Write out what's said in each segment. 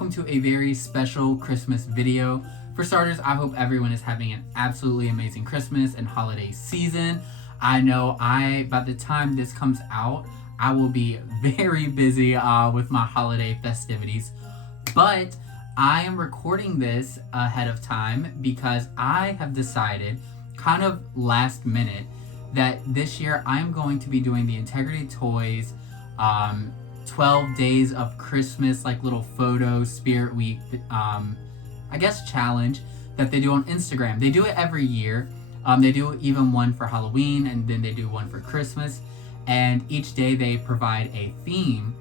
welcome to a very special Christmas video. For starters, I hope everyone is having an absolutely amazing Christmas and holiday season. I know by the time this comes out, I will be very busy with my holiday festivities, but I am recording this ahead of time because I have decided, kind of last minute, that this year I'm going to be doing the Integrity Toys 12 days of Christmas, like little photo spirit week, I guess challenge that they do on Instagram. They do it every year. They do even one for Halloween, and then they do one for Christmas. And each day they provide a theme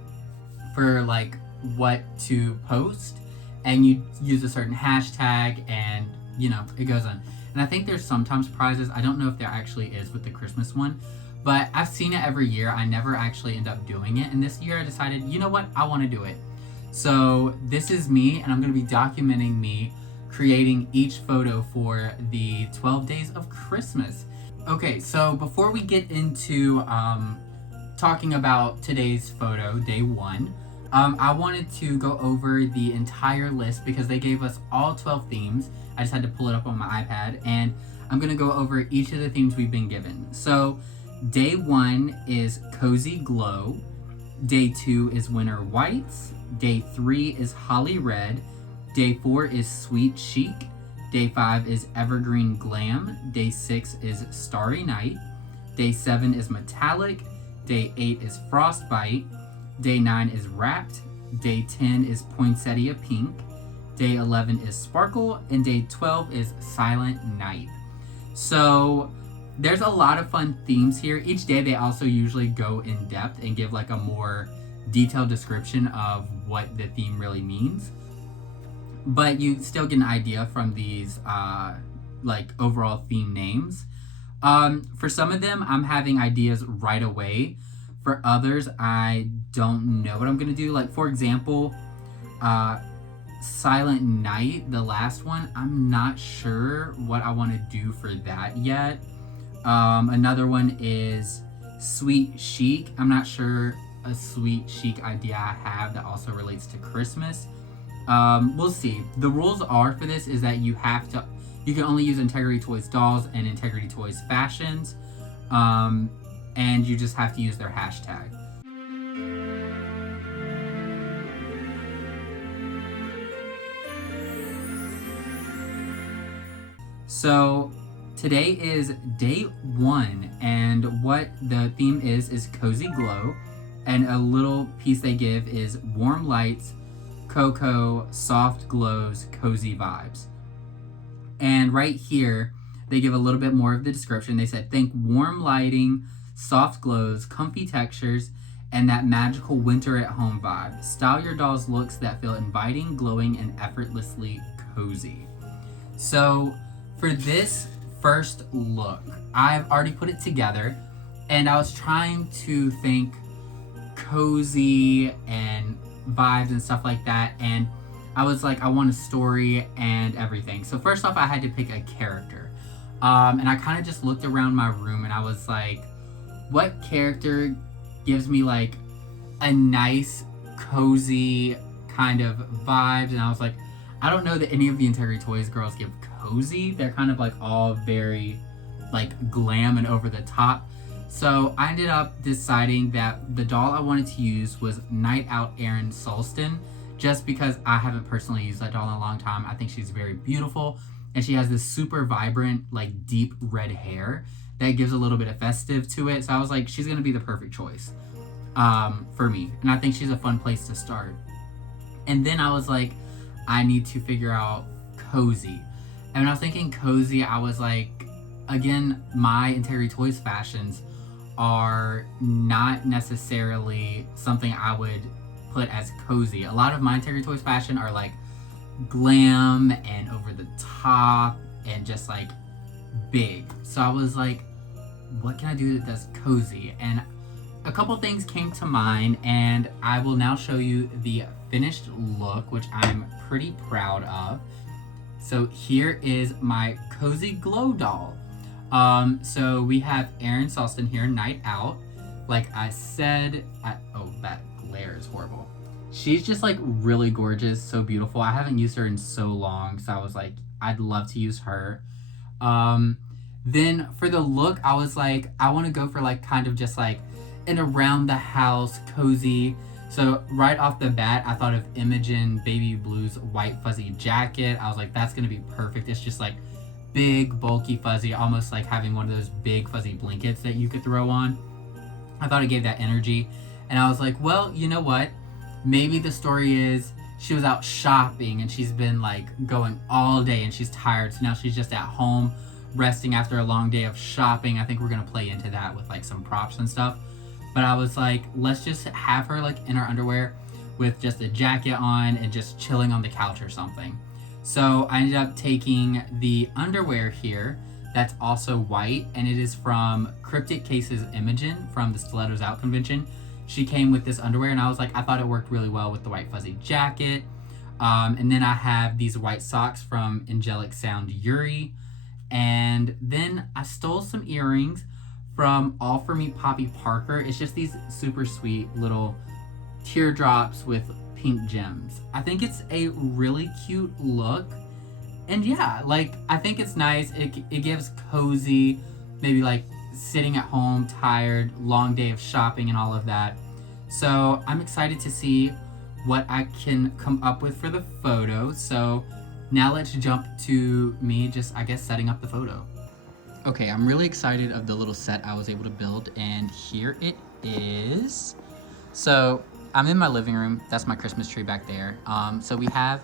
for like what to post, and you use a certain hashtag, and you know, it goes on. And I think there's sometimes prizes. I don't know if there actually is with the Christmas one, but I've seen it every year. I never actually end up doing it. And this year I decided, you know what? I want to do it. So this is me, and I'm going to be documenting me creating each photo for the 12 days of Christmas. Okay, so before we get into talking about today's photo, day one, I wanted to go over the entire list because they gave us all 12 themes. I just had to pull it up on my iPad, and I'm going to go over each of the themes we've been given. So day one is Cozy Glow. Day two is Winter Whites. Day three is Holly Red. Day four is Sweet Chic. Day five is Evergreen Glam. Day six is Starry Night. Day seven is Metallic. Day 8 is Frostbite. Day 9 is Wrapped. Day 10 is Poinsettia Pink. Day 11 is Sparkle. And day 12 is Silent Night. So there's a lot of fun themes here. Each day they also usually go in depth and give like a more detailed description of what the theme really means. But you still get an idea from these like overall theme names. For some of them, I'm having ideas right away. For others, I don't know what I'm going to do. Like, for example, Silent Night, the last one, I'm not sure what I want to do for that yet. Another one is Sweet Chic. I'm not sure a Sweet Chic idea I have that also relates to Christmas. We'll see. The rules are for this is that you can only use Integrity Toys dolls and Integrity Toys fashions, and you just have to use their hashtag. So today is day one, and what the theme is Cozy Glow, and a little piece they give is Warm Lights, Cocoa, Soft Glows, Cozy Vibes. And right here, they give a little bit more of the description. They said, think warm lighting, soft glows, comfy textures, and that magical winter at home vibe. Style your doll's looks that feel inviting, glowing, and effortlessly cozy. So for this first look, I've already put it together, and I was trying to think cozy and vibes and stuff like that, and I was like, I want a story and everything. So first off, I had to pick a character, and I kind of just looked around my room, and I was like, what character gives me like a nice cozy kind of vibes? And I was like, I don't know that any of the Integrity Toys girls give cozy. They're kind of like all very like glam and over the top. So I ended up deciding that the doll I wanted to use was Night Out Erin Solston, just because I haven't personally used that doll in a long time. I think she's very beautiful, and she has this super vibrant, like deep red hair that gives a little bit of festive to it. So I was like, she's gonna be the perfect choice for me, and I think she's a fun place to start. And then I was like, I need to figure out cozy. And when I was thinking cozy, I was like, again, my Integrity Toys fashions are not necessarily something I would put as cozy. A lot of my Integrity Toys fashion are like glam and over the top and just like big. So I was like, what can I do that's cozy? And a couple things came to mind, and I will now show you the finished look, which I'm pretty proud of. So here is my Cozy Glow doll. So we have Erin Solston here, Night Out. Like I said, oh, that glare is horrible. She's just like really gorgeous, so beautiful. I haven't used her in so long, so I was like, I'd love to use her. Um, then for the look, I was like, I want to go for like kind of just like an around the house cozy. So right off the bat, I thought of Imogen Baby Blue's white fuzzy jacket. I was like, that's gonna be perfect. It's just like big, bulky, fuzzy, almost like having one of those big fuzzy blankets that you could throw on. I thought it gave that energy. And I was like, well, you know what? Maybe the story is she was out shopping and she's been like going all day and she's tired. So now she's just at home resting after a long day of shopping. I think we're gonna play into that with like some props and stuff. But I was like, let's just have her like in her underwear with just a jacket on and just chilling on the couch or something. So I ended up taking the underwear here that's also white, and it is from Cryptic Cases Imogen from the Stilettos Out convention. She came with this underwear and I was like, I thought it worked really well with the white fuzzy jacket. And then I have these white socks from Angelic Sound Yuri. And then I stole some earrings from All For Me Poppy Parker. It's just these super sweet little teardrops with pink gems. I think it's a really cute look. And yeah, like I think it's nice. It gives cozy, maybe like sitting at home, tired, long day of shopping and all of that. So I'm excited to see what I can come up with for the photo. So now let's jump to me just, I guess, setting up the photo. Okay, I'm really excited of the little set I was able to build, and here it is. So I'm in my living room. That's my Christmas tree back there. So we have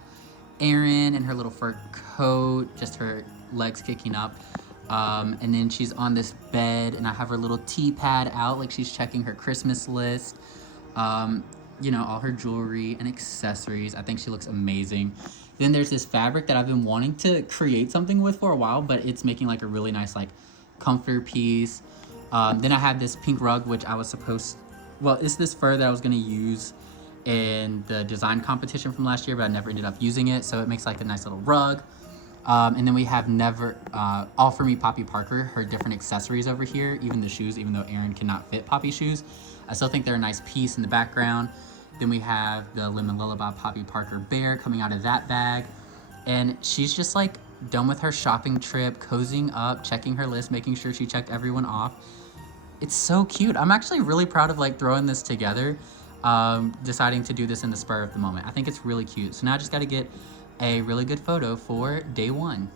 Erin in her little fur coat, just her legs kicking up. And then she's on this bed, and I have her little tea pad out like she's checking her Christmas list. You know, all her jewelry and accessories. I think she looks amazing. Then there's this fabric that I've been wanting to create something with for a while, but it's making like a really nice like comforter piece. Then I have this pink rug, which I was well, it's this fur that I was gonna use in the design competition from last year, but I never ended up using it. So it makes like a nice little rug. And then we have All For Me Poppy Parker, her different accessories over here, even the shoes, even though Erin cannot fit Poppy shoes. I still think they're a nice piece in the background. Then we have the Lemon Lullaby Poppy Parker bear coming out of that bag. And she's just like done with her shopping trip, cozying up, checking her list, making sure she checked everyone off. It's so cute. I'm actually really proud of like throwing this together, deciding to do this in the spur of the moment. I think it's really cute. So now I just got to get a really good photo for day one.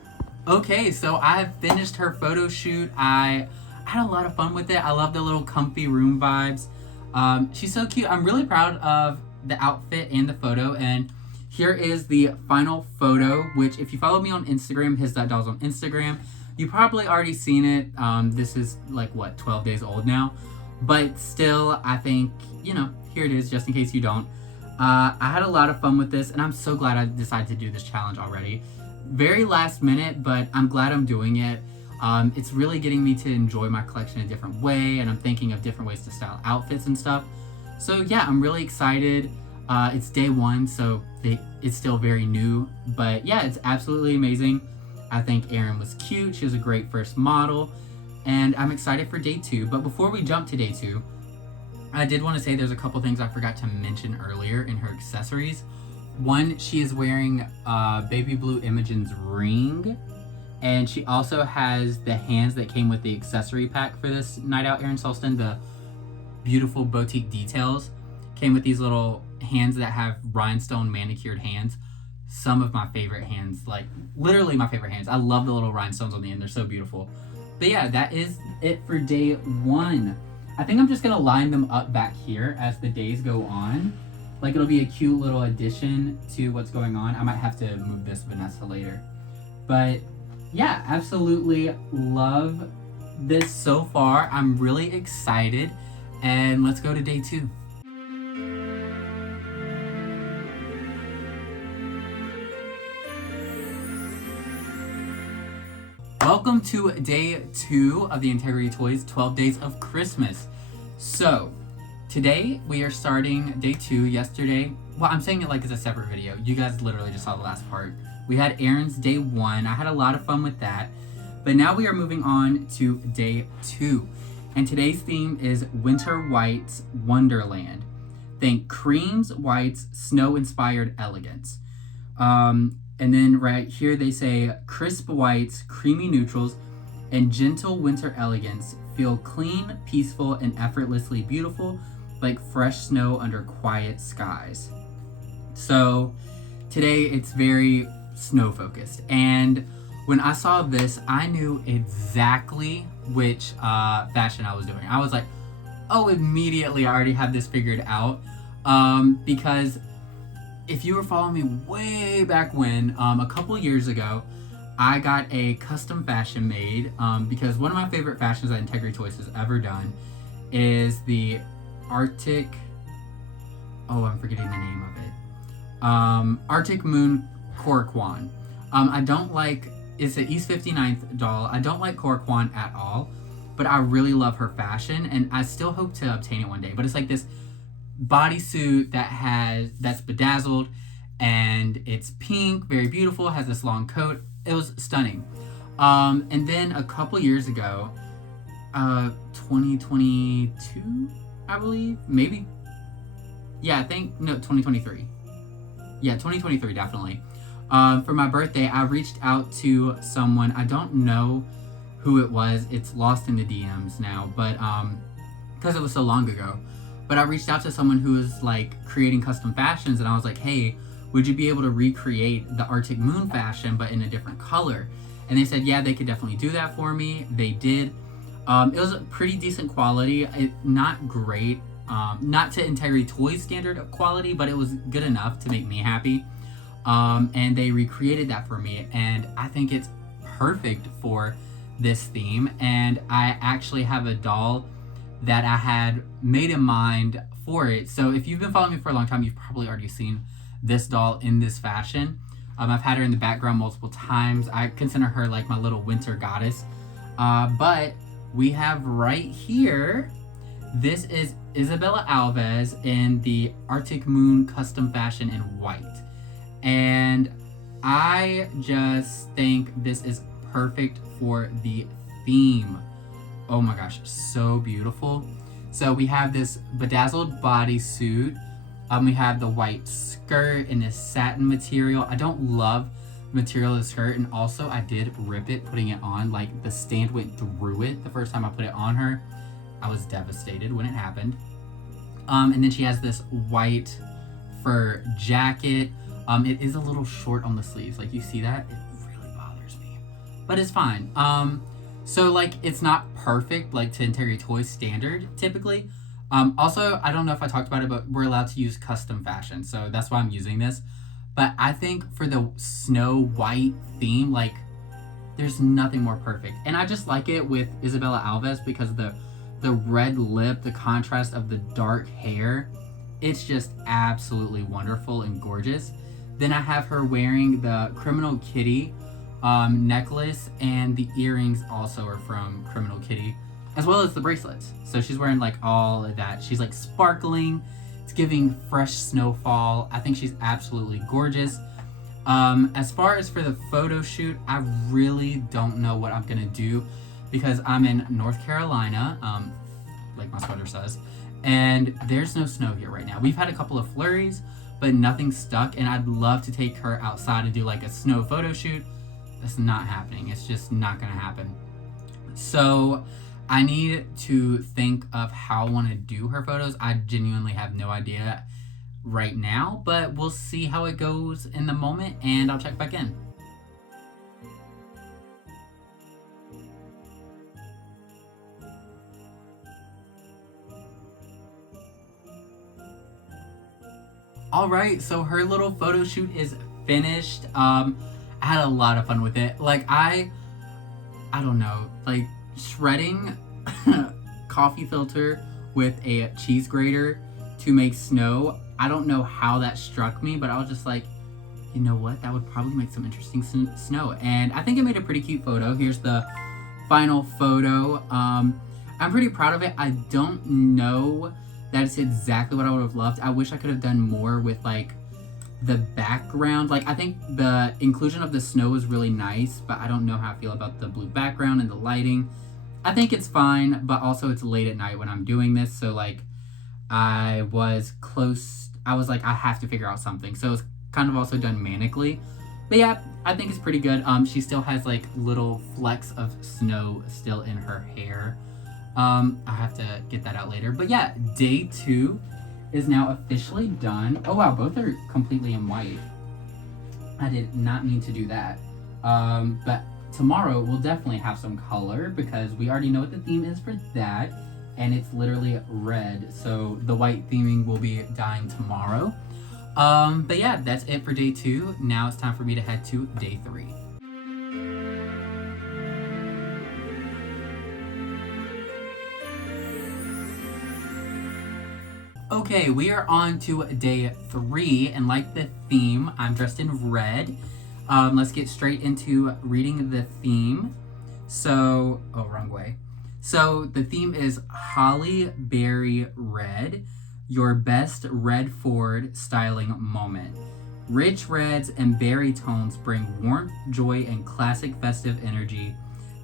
Okay, so I have finished her photo shoot. I had a lot of fun with it. I love the little comfy room vibes. She's so cute. I'm really proud of the outfit and the photo, and here is the final photo, which if you follow me on Instagram, his.dolls on Instagram, you probably already seen it. This is like what, 12 days old now, but still, I think, you know, here it is just in case you don't. I had a lot of fun with this, and I'm so glad I decided to do this challenge already. Very last minute, but I'm glad I'm doing it. It's really getting me to enjoy my collection a different way, and I'm thinking of different ways to style outfits and stuff. So yeah, I'm really excited. It's day one, so it's still very new, but yeah, it's absolutely amazing. I think Erin was cute. She was a great first model, and I'm excited for day two. But before we jump to day two, I did want to say there's a couple things I forgot to mention earlier in her accessories. One, she is wearing Baby Blue Imogen's ring, and she also has the hands that came with the accessory pack for this Night Out Erin Sulston, the beautiful boutique details. Came with these little hands that have rhinestone manicured hands. Some of my favorite hands, like literally my favorite hands. I love the little rhinestones on the end. They're so beautiful. But yeah, that is it for day one. I think I'm just gonna line them up back here as the days go on. Like it'll be a cute little addition to what's going on. I might have to move this Vanessa later. But yeah, absolutely love this so far. I'm really excited. And let's go to day two. Welcome to day two of the Integrity Toys 12 Days of Christmas. So, today we are starting day two. Yesterday, well, I'm saying it like it's a separate video. You guys literally just saw the last part. We had Erin's day one. I had a lot of fun with that. But now we are moving on to day two. And today's theme is Winter White's Wonderland. think creams, whites, snow-inspired elegance. And then right here they say crisp whites, creamy neutrals, and gentle winter elegance feel clean, peaceful, and effortlessly beautiful, like fresh snow under quiet skies. So today it's very snow focused. And when I saw this, I knew exactly which fashion I was doing. I was like, oh, immediately I already have this figured out. Because if you were following me way back when, a couple years ago, I got a custom fashion made because one of my favorite fashions that Integrity Toys has ever done is the Arctic, I'm forgetting the name of it. Arctic Moon Korokwan. I don't like, it's an East 59th doll. I don't like Korokwan at all, but I really love her fashion and I still hope to obtain it one day. But it's like this bodysuit that's bedazzled and it's pink, very beautiful, has this long coat. It was stunning. And then a couple years ago, 2022, I believe, maybe. Yeah, 2023. Yeah, 2023, definitely. For my birthday, I reached out to someone. I don't know who it was. It's lost in the DMs now, but because it was so long ago. But I reached out to someone who was like creating custom fashions, and I was like, hey, would you be able to recreate the Arctic Moon fashion but in a different color? And they said, yeah, they could definitely do that for me. They did. It was a pretty decent quality. Not great, not to Integrity Toys standard of quality, but it was good enough to make me happy. And they recreated that for me, and I think it's perfect for this theme. And I actually have a doll that I had made in mind for it. So if you've been following me for a long time, you've probably already seen this doll in this fashion. I've had her in the background multiple times. I consider her like my little winter goddess. But we have right here, this is Isabella Alves in the Arctic Moon custom fashion in white. And I just think this is perfect for the theme. Oh my gosh, so beautiful. So we have this bedazzled bodysuit. We have the white skirt in this satin material. I don't love the material of the skirt, and also I did rip it putting it on. Like the stand went through it the first time I put it on her. I was devastated when it happened. And then she has this white fur jacket. It is a little short on the sleeves. Like you see that? It really bothers me, but it's fine. So like it's not perfect like to Integrity Toys standard typically. Also, I don't know if I talked about it, but we're allowed to use custom fashion, so that's why I'm using this. But I think for the Snow White theme, like there's nothing more perfect. And I just like it with Isabella Alves because the red lip, the contrast of the dark hair, it's just absolutely wonderful and gorgeous. Then I have her wearing the Criminal Kitty necklace, and the earrings also are from Criminal Kitty, as well as the bracelets. So she's wearing like all of that. She's like sparkling. It's giving fresh snowfall. I think she's absolutely gorgeous. As far as for the photo shoot, I really don't know what I'm gonna do because I'm in North Carolina, like my sweater says, and there's no snow here right now. We've had a couple of flurries, but nothing stuck, and I'd love to take her outside and do like a snow photo shoot. That's not happening. It's just not gonna happen. So I need to think of how I want to do her photos. I genuinely have no idea right now, but we'll see how it goes in the moment, and I'll check back in. All right, so her little photo shoot is finished. I had a lot of fun with it. Like I don't know, like shredding coffee filter with a cheese grater to make snow. I don't know how that struck me, but I was just like, you know what? That would probably make some interesting snow. And I think it made a pretty cute photo. Here's the final photo. I'm pretty proud of it. I don't know that it's exactly what I would have loved. I wish I could have done more with like the background. Like I think the inclusion of the snow was really nice, but I don't know how I feel about the blue background and the lighting. I think it's fine, but also it's late at night when I'm doing this, so like I was close. I was like, I have to figure out something. So it's kind of also done manically. But yeah, I think it's pretty good. She still has like little flecks of snow still in her hair. I have to get that out later. But yeah, day 2 is now officially done. Oh wow, both are completely in white. I did not mean to do that. But tomorrow we'll definitely have some color because we already know what the theme is for that. And it's literally red. So the white theming will be dyeing tomorrow. But yeah, that's it for day 2. Now it's time for me to head to day 3. Okay, we are on to day 3, and like the theme, I'm dressed in red. Let's get straight into reading the theme. So, oh, wrong way. So the theme is Holly Berry Red, your best red forward styling moment. Rich reds and berry tones bring warmth, joy, and classic festive energy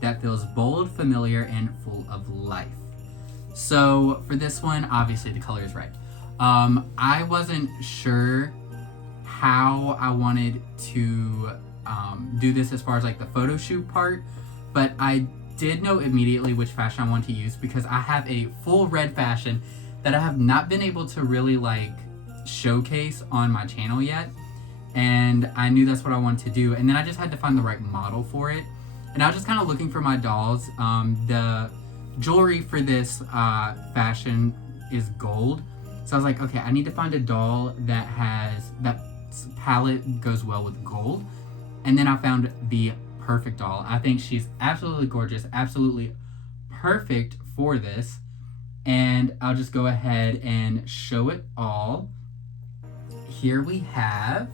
that feels bold, familiar, and full of life. So for this one, obviously the color is red. I wasn't sure how I wanted to do this as far as like the photo shoot part, but I did know immediately which fashion I want to use because I have a full red fashion that I have not been able to really like showcase on my channel yet, and I knew that's what I wanted to do, and then I just had to find the right model for it. And I was just kind of looking for my dolls. The jewelry for this fashion is gold, so I was like, okay, I need to find a doll that has that palette goes well with gold. And then I found the perfect doll. I think she's absolutely gorgeous, absolutely perfect for this. And I'll just go ahead and show it all. Here we have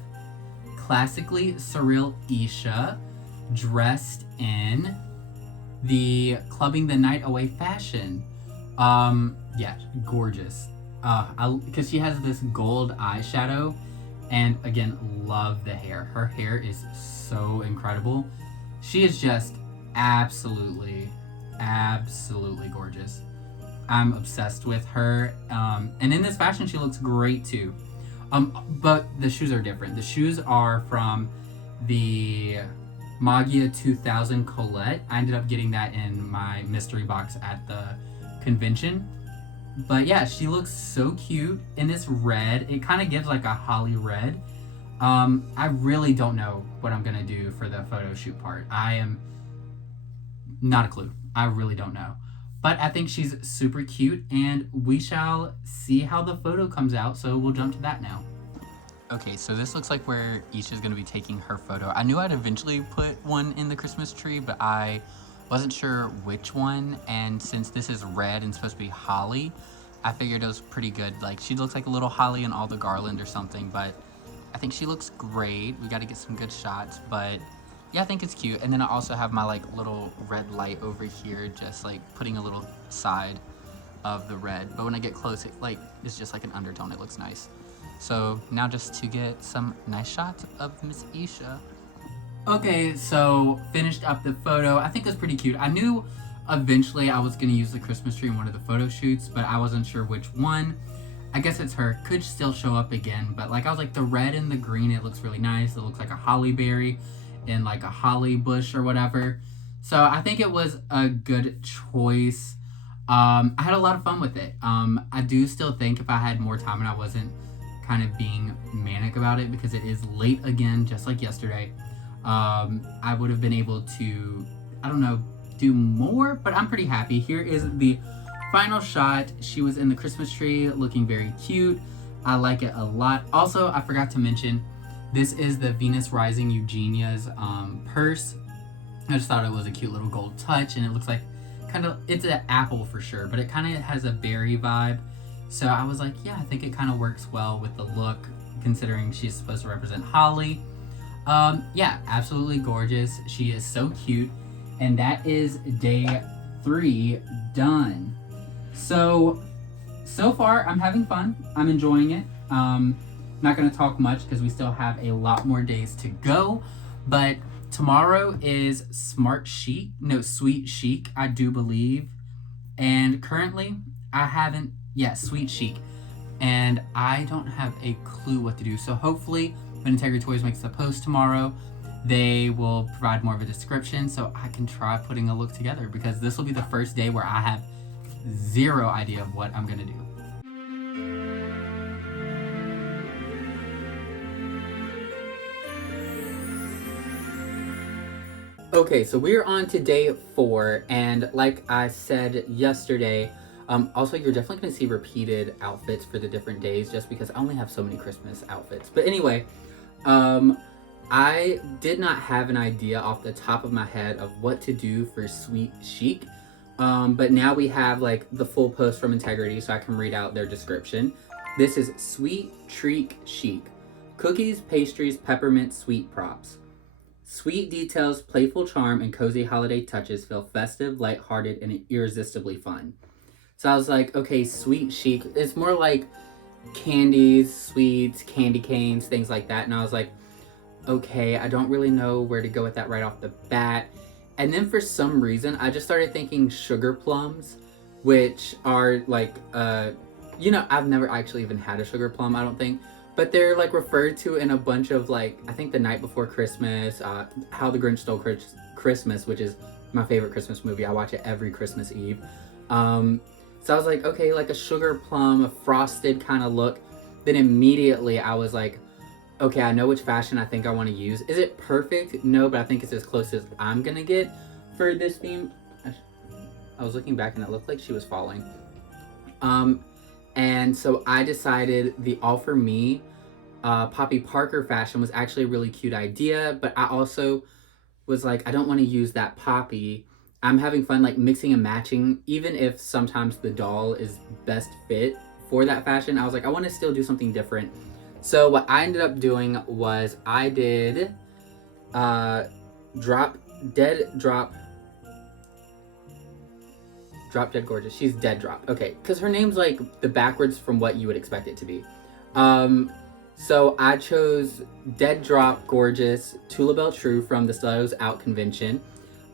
classically surreal Isha dressed in the Clubbing the Night Away fashion. Yeah, gorgeous. Because she has this gold eyeshadow, and again, love the hair. Her hair is so incredible. She is just absolutely gorgeous. I'm obsessed with her. And in this fashion, she looks great too. But the shoes are different. The shoes are from the Magia 2000 Colette. I ended up getting that in my mystery box at the convention. But yeah, she looks so cute in this red. It kind of gives like a holly red. I really don't know what I'm gonna do for the photo shoot part. I am not a clue. I really don't know. But I think she's super cute, and we shall see how the photo comes out, so we'll jump to that now. Okay, so this looks like where Isha's gonna be taking her photo. I knew I'd eventually put one in the Christmas tree, but I wasn't sure which one, and since this is red and supposed to be holly, I figured it was pretty good. Like, she looks like a little holly in all the garland or something, but I think she looks great. We gotta get some good shots, but yeah, I think it's cute. And then I also have my like little red light over here, just like putting a little side of the red. But when I get close, it like it's just like an undertone. It looks nice. So now just to get some nice shots of Miss Isha. Okay, so finished up the photo. I think that's pretty cute. I knew eventually I was gonna use the Christmas tree in one of the photo shoots, but I wasn't sure which one. I guess it's her. Could still show up again, but like I was like the red and the green, it looks really nice. It looks like a holly berry in like a holly bush or whatever. So I think it was a good choice. I had a lot of fun with it. I do still think if I had more time and I wasn't kind of being manic about it, because it is late again, just like yesterday, I would have been able to, I don't know, do more, but I'm pretty happy. Here is the final shot. She was in the Christmas tree looking very cute. I like it a lot. Also, I forgot to mention, this is the Venus Rising Eugenia's purse. I just thought it was a cute little gold touch, and it looks like kind of, it's an apple for sure, but it kind of has a berry vibe. So I was like, yeah, I think it kind of works well with the look, considering she's supposed to represent holly. Yeah, absolutely gorgeous. She is so cute. And that is day 3 done. So far I'm having fun. I'm enjoying it. Not gonna talk much because we still have a lot more days to go, but tomorrow is Sweet Chic, I do believe. And currently I haven't, Sweet Chic. and I don't have a clue what to do. So hopefully when Integrity Toys makes a post tomorrow, they will provide more of a description so I can try putting a look together, because this will be the first day where I have zero idea of what I'm gonna do. Okay, so we're on to day 4, and like I said yesterday, also you're definitely going to see repeated outfits for the different days just because I only have so many Christmas outfits. But anyway, I did not have an idea off the top of my head of what to do for Sweet Chic, but now we have like the full post from Integrity so I can read out their description. This is Sweet Treat Chic. Cookies, pastries, peppermint, sweet props. Sweet details, playful charm, and cozy holiday touches feel festive, lighthearted, and irresistibly fun. So I was like, okay, Sweet Chic. It's more like candies, sweets, candy canes, things like that. And I was like, okay, I don't really know where to go with that right off the bat. And then for some reason, I just started thinking sugar plums, which are like, I've never actually even had a sugar plum, I don't think. But they're like referred to in a bunch of like, I think The Night Before Christmas, How the Grinch Stole Christmas, which is my favorite Christmas movie. I watch it every Christmas Eve. So I was like, okay, like a sugar plum, a frosted kind of look. Then immediately I was like, okay, I know which fashion I think I want to use. Is it perfect? No, but I think it's as close as I'm gonna get for this theme. I was looking back and it looked like she was falling. And so I decided the All For Me Poppy Parker fashion was actually a really cute idea, but I also was like, I don't want to use that poppy. I'm having fun like mixing and matching, even if sometimes the doll is best fit for that fashion. I was like, I want to still do something different. So what I ended up doing was I did Drop Dead Gorgeous. She's Dead Drop. Okay, because her name's like the backwards from what you would expect it to be. So I chose Dead Drop Gorgeous Tula Belle True from the Stilettos Out convention,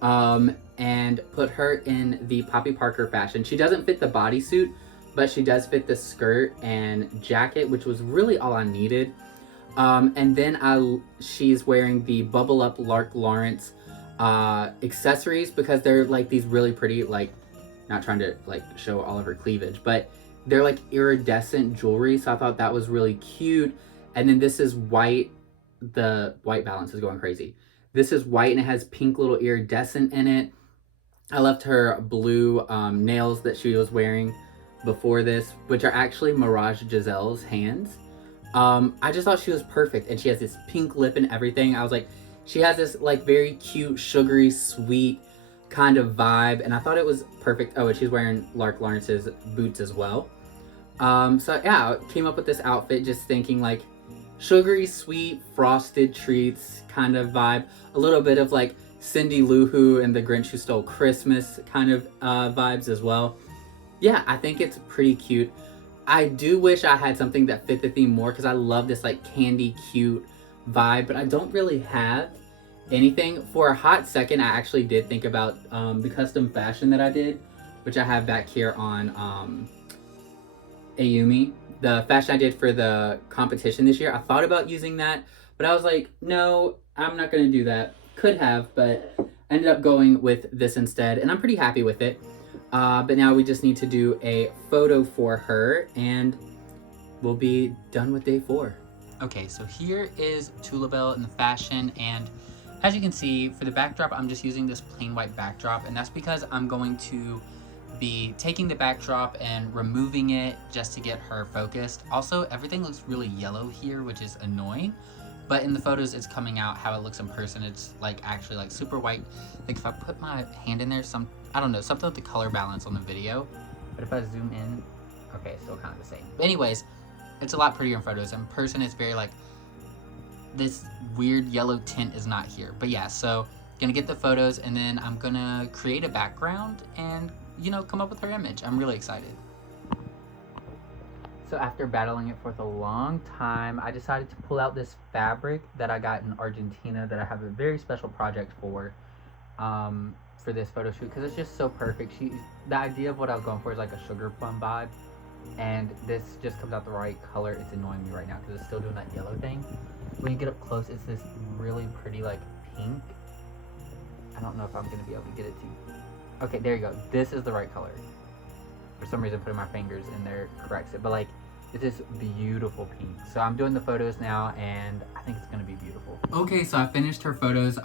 and put her in the Poppy Parker fashion. She doesn't fit the bodysuit, but she does fit the skirt and jacket, which was really all I needed. And then she's wearing the Bubble Up Lark Lawrence accessories, because they're like these really pretty, like, not trying to like show all of her cleavage, but they're like iridescent jewelry. So I thought that was really cute. And then this is white. The white balance is going crazy. This is white and it has pink little iridescent in it. I left her blue nails that she was wearing before this, which are actually Mirage Giselle's hands. I just thought she was perfect, and she has this pink lip and everything. I was like, she has this like very cute, sugary, sweet kind of vibe, and I thought it was perfect. Oh, and she's wearing Lark Lawrence's boots as well. So yeah, I came up with this outfit just thinking like sugary, sweet, frosted treats kind of vibe. A little bit of like Cindy Lou Who and the Grinch Who Stole Christmas kind of vibes as well. Yeah, I think it's pretty cute. I do wish I had something that fit the theme more, because I love this like candy cute vibe, but I don't really have anything. For a hot second, I actually did think about the custom fashion that I did, which I have back here on Ayumi. The fashion I did for the competition this year, I thought about using that, but I was like, no, I'm not gonna do that. Could have, but ended up going with this instead, and I'm pretty happy with it. But now we just need to do a photo for her, and we'll be done with day 4. Okay, so here is Tula Belle in the fashion, and as you can see, for the backdrop, I'm just using this plain white backdrop, and that's because I'm going to be taking the backdrop and removing it just to get her focused. Also, everything looks really yellow here, which is annoying, but in the photos, it's coming out how it looks in person. It's like actually like super white. Like if I put my hand in there, I don't know, something with the color balance on the video, but if I zoom in, okay, it's still kind of the same. But anyways, it's a lot prettier in photos. In person, it's very like, this weird yellow tint is not here. But yeah, so gonna get the photos, and then I'm gonna create a background and, you know, come up with her image. I'm really excited. So after battling it for a long time, I decided to pull out this fabric that I got in Argentina that I have a very special project for this photo shoot, because it's just so perfect. The idea of what I was going for is like a sugar plum vibe. And this just comes out the right color. It's annoying me right now because it's still doing that yellow thing. When you get up close, it's this really pretty like pink. I don't know if I'm gonna be able to get it to. Okay, there you go. This is the right color. For some reason, putting my fingers in there corrects it, but like, it's this beautiful pink. So I'm doing the photos now, and I think it's gonna be beautiful. Okay, so I finished her photos.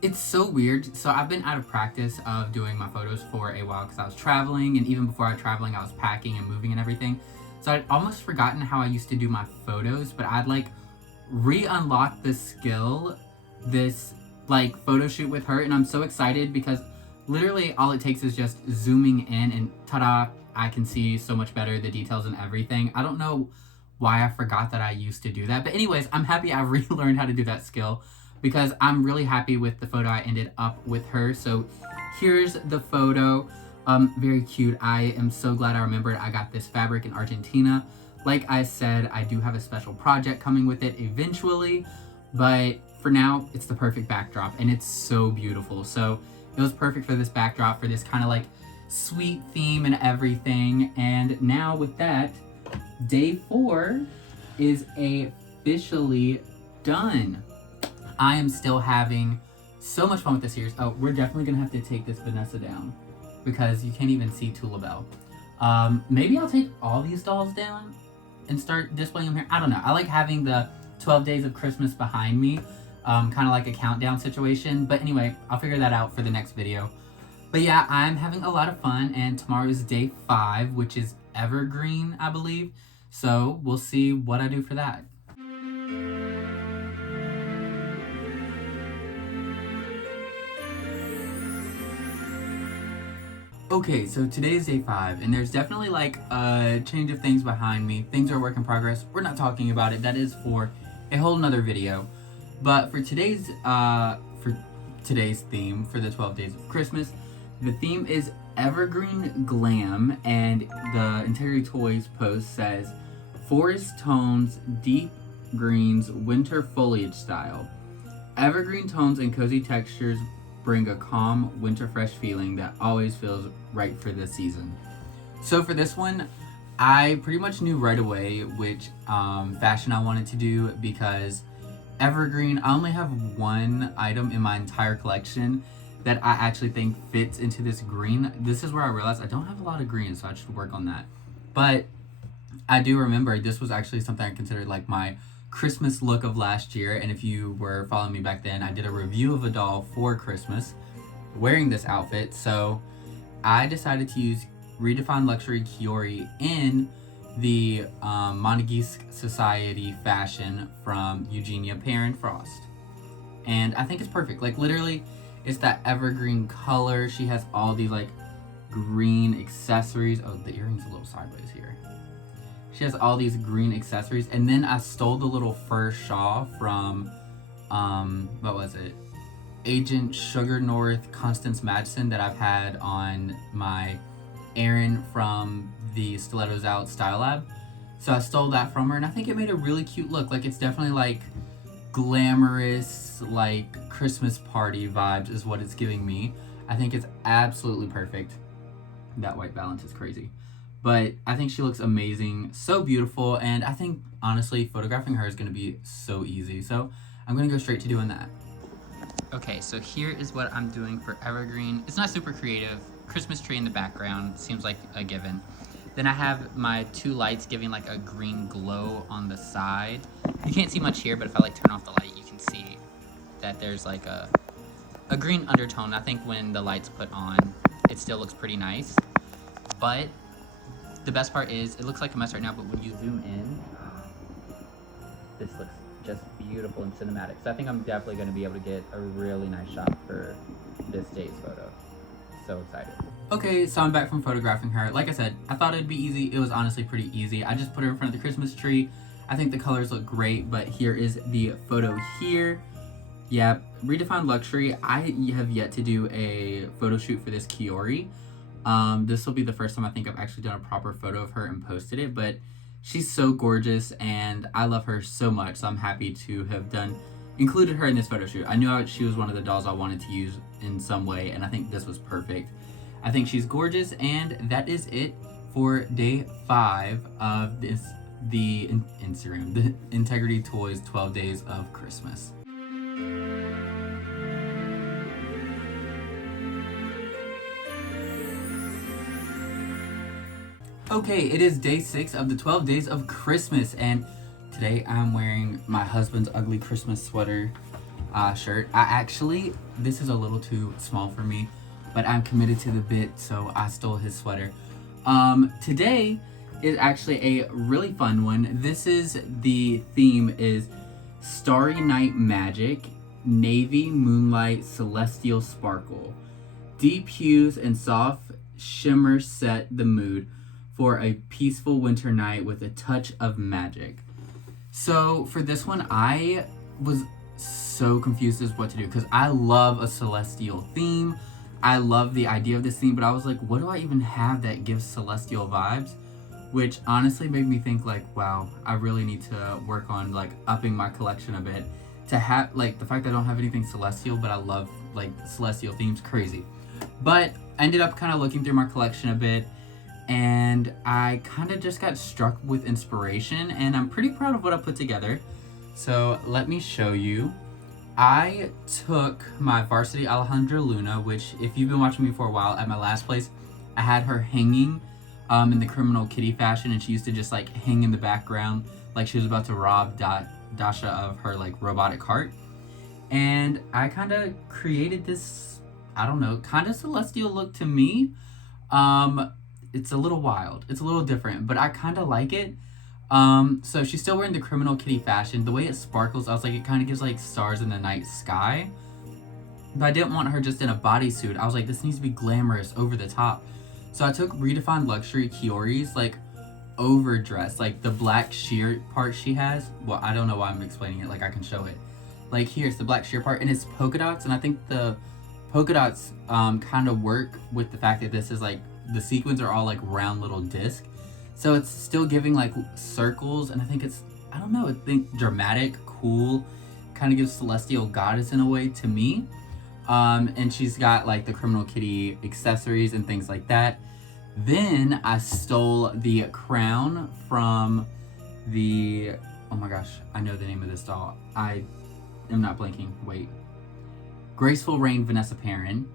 It's so weird. So I've been out of practice of doing my photos for a while because I was traveling, and even before I was traveling, I was packing and moving and everything. So I'd almost forgotten how I used to do my photos, but I'd like re-unlock the skill this like photo shoot with her, and I'm so excited because literally all it takes is just zooming in and ta-da, I can see so much better the details and everything. I don't know why I forgot that I used to do that, but anyways, I'm happy I relearned how to do that skill because I'm really happy with the photo I ended up with her. So here's the photo. Very cute. I am so glad I remembered I got this fabric in Argentina. Like I said, I do have a special project coming with it eventually, but for now, it's the perfect backdrop, and it's so beautiful. So it was perfect for this backdrop, for this kind of like sweet theme and everything. And now with that, day 4 is officially done. I am still having so much fun with this series. Oh, we're definitely gonna have to take this Vanessa down because you can't even see Tula Bell. Maybe I'll take all these dolls down and start displaying them here. I don't know. I like having the 12 days of Christmas behind me, kind of like a countdown situation. But anyway, I'll figure that out for the next video. But yeah, I'm having a lot of fun, and tomorrow is day 5, which is Evergreen, I believe. So we'll see what I do for that. Okay, so today is day 5, and there's definitely like a change of things behind me. Things are a work in progress. We're not talking about it. That is for a whole nother video. But for today's theme for the 12 days of Christmas, the theme is Evergreen Glam, and the Interior Toys post says forest tones, deep greens, winter foliage style. Evergreen tones and cozy textures bring a calm, winter fresh feeling that always feels right for the season. So for this one, I pretty much knew right away which fashion I wanted to do because Evergreen, I only have one item in my entire collection that I actually think fits into this green. This is where I realized I don't have a lot of green, so I should work on that. But I do remember this was actually something I considered like my Christmas look of last year, and if you were following me back then, I did a review of a doll for Christmas wearing this outfit. So I decided to use Redefined Luxury Kiori in the Monegasque Society fashion from Eugenia Perrin Frost, and I think it's perfect. Like literally, it's that evergreen color. She has all these like green accessories. Oh, the earring's a little sideways here. She has all these green accessories, and then I stole the little fur shawl from, what was it? Agent Sugar North Constance Madsen that I've had on my Erin from the Stilettos Out Style Lab. So I stole that from her, and I think it made a really cute look. Like it's definitely like glamorous, like Christmas party vibes is what it's giving me. I think it's absolutely perfect. That white balance is crazy. But I think she looks amazing, so beautiful, and I think, honestly, photographing her is going to be so easy. So I'm going to go straight to doing that. Okay, so here is what I'm doing for Evergreen. It's not super creative. Christmas tree in the background seems like a given. Then I have my 2 lights giving like a green glow on the side. You can't see much here, but if I like turn off the light, you can see that there's like a green undertone. I think when the light's put on, it still looks pretty nice. But the best part is, it looks like a mess right now, but when you zoom in, this looks just beautiful and cinematic. So I think I'm definitely going to be able to get a really nice shot for this day's photo. So excited. Okay, so I'm back from photographing her. Like I said, I thought it'd be easy. It was honestly pretty easy. I just put her in front of the Christmas tree. I think the colors look great, but here is the photo here. Yeah, Redefined Luxury. I have yet to do a photo shoot for this Kiori. This will be the first time I think I've actually done a proper photo of her and posted it, but she's so gorgeous and I love her so much, so I'm happy to have included her in this photo shoot. I knew she was one of the dolls I wanted to use in some way, and I think this was perfect. I think she's gorgeous, and that is it for day 5 of the Integrity Toys 12 Days of Christmas. Okay, it is day 6 of the 12 Days of Christmas, and today I'm wearing my husband's ugly Christmas sweater shirt. This is a little too small for me, but I'm committed to the bit, so I stole his sweater. Today is actually a really fun one. The theme is Starry Night Magic, Navy Moonlight Celestial Sparkle. Deep hues and soft shimmers set the mood for a peaceful winter night with a touch of magic. So for this one, I was so confused as what to do because I love a celestial theme. I love the idea of this theme, but I was like, what do I even have that gives celestial vibes? Which honestly made me think like, wow, I really need to work on like upping my collection a bit. To have like the fact that I don't have anything celestial, but I love like celestial themes, crazy. But I ended up kind of looking through my collection a bit, and I kind of just got struck with inspiration, and I'm pretty proud of what I put together. So let me show you. I took my Varsity Alejandra Luna, which if you've been watching me for a while, at my last place, I had her hanging in the criminal kitty fashion, and she used to just like hang in the background like she was about to rob Dasha of her like robotic heart. And I kind of created this, I don't know, kind of celestial look to me. It's a little wild, it's a little different, but I kind of like it. So she's still wearing the criminal kitty fashion. The way it sparkles, I was like, it kind of gives like stars in the night sky. But I didn't want her just in a bodysuit. I was like, this needs to be glamorous, over the top. So I took Redefined Luxury Kiori's like overdress, like the black sheer part she has. Well, I don't know why I'm explaining it, like I can show it. Like here's the black sheer part, and it's polka dots, and I think the polka dots kind of work with the fact that this is like, the sequins are all like round little disc. So it's still giving like circles, and I think it's, I don't know, I think dramatic, cool, kind of gives celestial goddess in a way to me. And she's got like the criminal kitty accessories and things like that. Then I stole the crown from the, oh my gosh, I know the name of this doll. I am not blanking, wait. Graceful Rain Vanessa Perrin.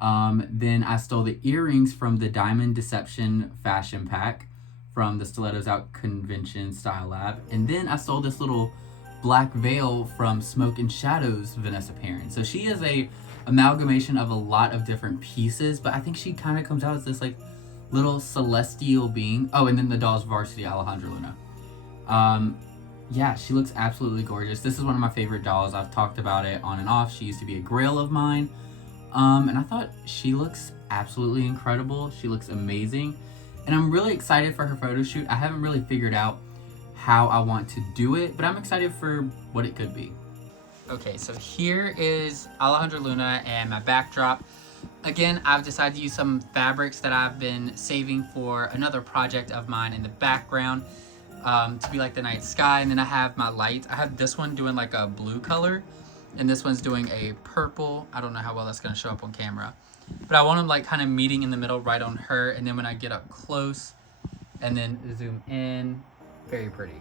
Then I stole the earrings from the Diamond Deception fashion pack from the Stilettos Out Convention Style Lab. And then I stole this little black veil from Smoke and Shadows Vanessa Perrin. So she is a amalgamation of a lot of different pieces, but I think she kind of comes out as this like little celestial being. Oh, and then the doll's Varsity Alejandra Luna. Yeah, she looks absolutely gorgeous. This is one of my favorite dolls. I've talked about it on and off. She used to be a grail of mine. And I thought she looks absolutely incredible. She looks amazing. And I'm really excited for her photo shoot. I haven't really figured out how I want to do it, but I'm excited for what it could be. Okay, so here is Alejandra Luna and my backdrop. Again, I've decided to use some fabrics that I've been saving for another project of mine in the background to be like the night sky. And then I have my lights. I have this one doing like a blue color, and this one's doing a purple. I don't know how well that's gonna show up on camera, but I want them like kind of meeting in the middle right on her. And then when I get up close and then zoom in, very pretty.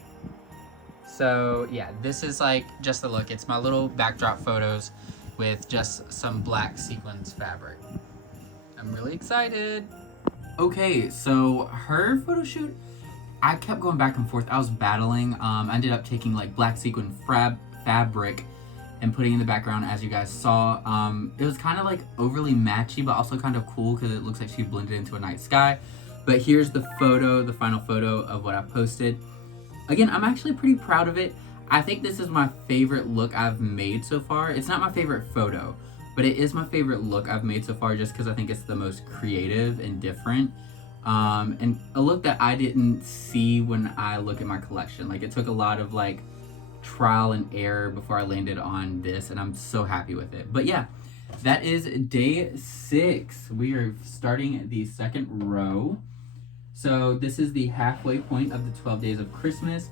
So yeah, this is like just the look. It's my little backdrop photos with just some black sequins fabric. I'm really excited. Okay, so her photo shoot, I kept going back and forth. I was battling. I ended up taking like black sequin fabric and putting in the background, as you guys saw. It was kind of like overly matchy, but also kind of cool because it looks like she blended into a night sky. But here's the photo, the final photo of what I posted. Again, I'm actually pretty proud of it. I think this is my favorite look I've made so far. It's not my favorite photo, but it is my favorite look I've made so far just because I think it's the most creative and different. And a look that I didn't see when I look at my collection. Like, it took a lot of like trial and error before I landed on this, and I'm so happy with it. But yeah, that is day 6. We are starting the second row. So this is the halfway point of the 12 days of Christmas.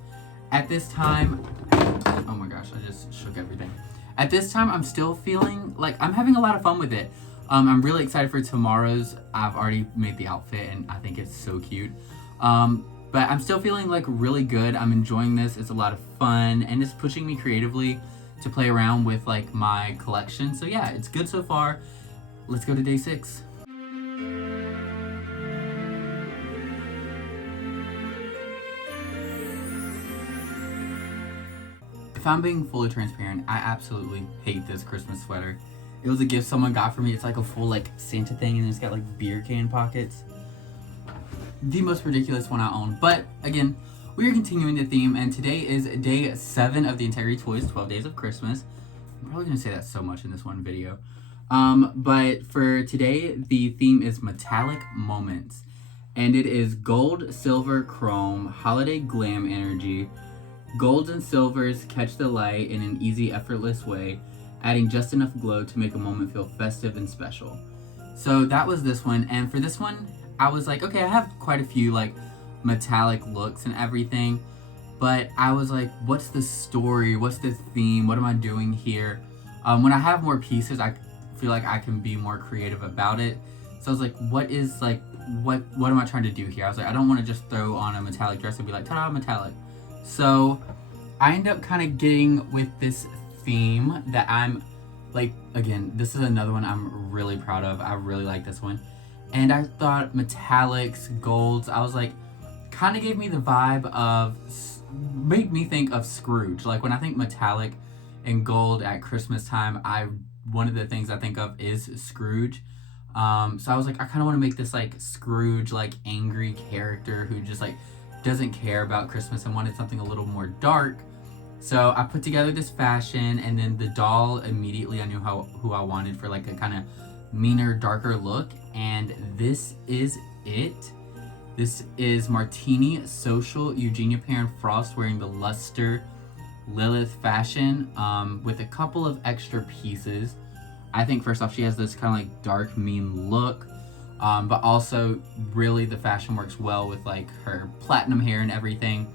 At this time, oh my gosh, I just shook everything. At this time, I'm still feeling like I'm having a lot of fun with it. I'm really excited for tomorrow's. I've already made the outfit and I think it's so cute. But I'm still feeling like really good. I'm enjoying this. It's a lot of fun and it's pushing me creatively to play around with like my collection. So yeah, it's good so far. Let's go to day 6. If I'm being fully transparent, I absolutely hate this Christmas sweater. It was a gift someone got for me. It's like a full like Santa thing and it's got like beer can pockets. The most ridiculous one I own. But again, we are continuing the theme and today is day 7 of the Integrity Toys 12 Days of Christmas. I'm probably gonna say that so much in this one video. But for today, the theme is metallic moments. And it is gold, silver, chrome, holiday glam energy. Golds and silvers catch the light in an easy, effortless way, adding just enough glow to make a moment feel festive and special. So that was this one, and for this one, I was like, okay, I have quite a few like metallic looks and everything, but I was like, what's the story? What's the theme? What am I doing here? When I have more pieces, I feel like I can be more creative about it. So I was like, what am I trying to do here? I was like, I don't want to just throw on a metallic dress and be like, ta-da, metallic. So I end up kind of getting with this theme that I'm like, again, this is another one I'm really proud of. I really like this one. And I thought metallics, golds, I was like, kind of gave me the vibe of, made me think of Scrooge. Like when I think metallic and gold at Christmas time, one of the things I think of is Scrooge. So I was like, I kind of want to make this like Scrooge, like angry character who just like doesn't care about Christmas and wanted something a little more dark. So I put together this fashion and then the doll, immediately I knew who I wanted for like a kind of meaner, darker look. And this is it. This is Martini Social Eugenia Perrin Frost wearing the Luster Lilith fashion with a couple of extra pieces. I think first off, she has this kind of like dark, mean look. But also really the fashion works well with like her platinum hair and everything.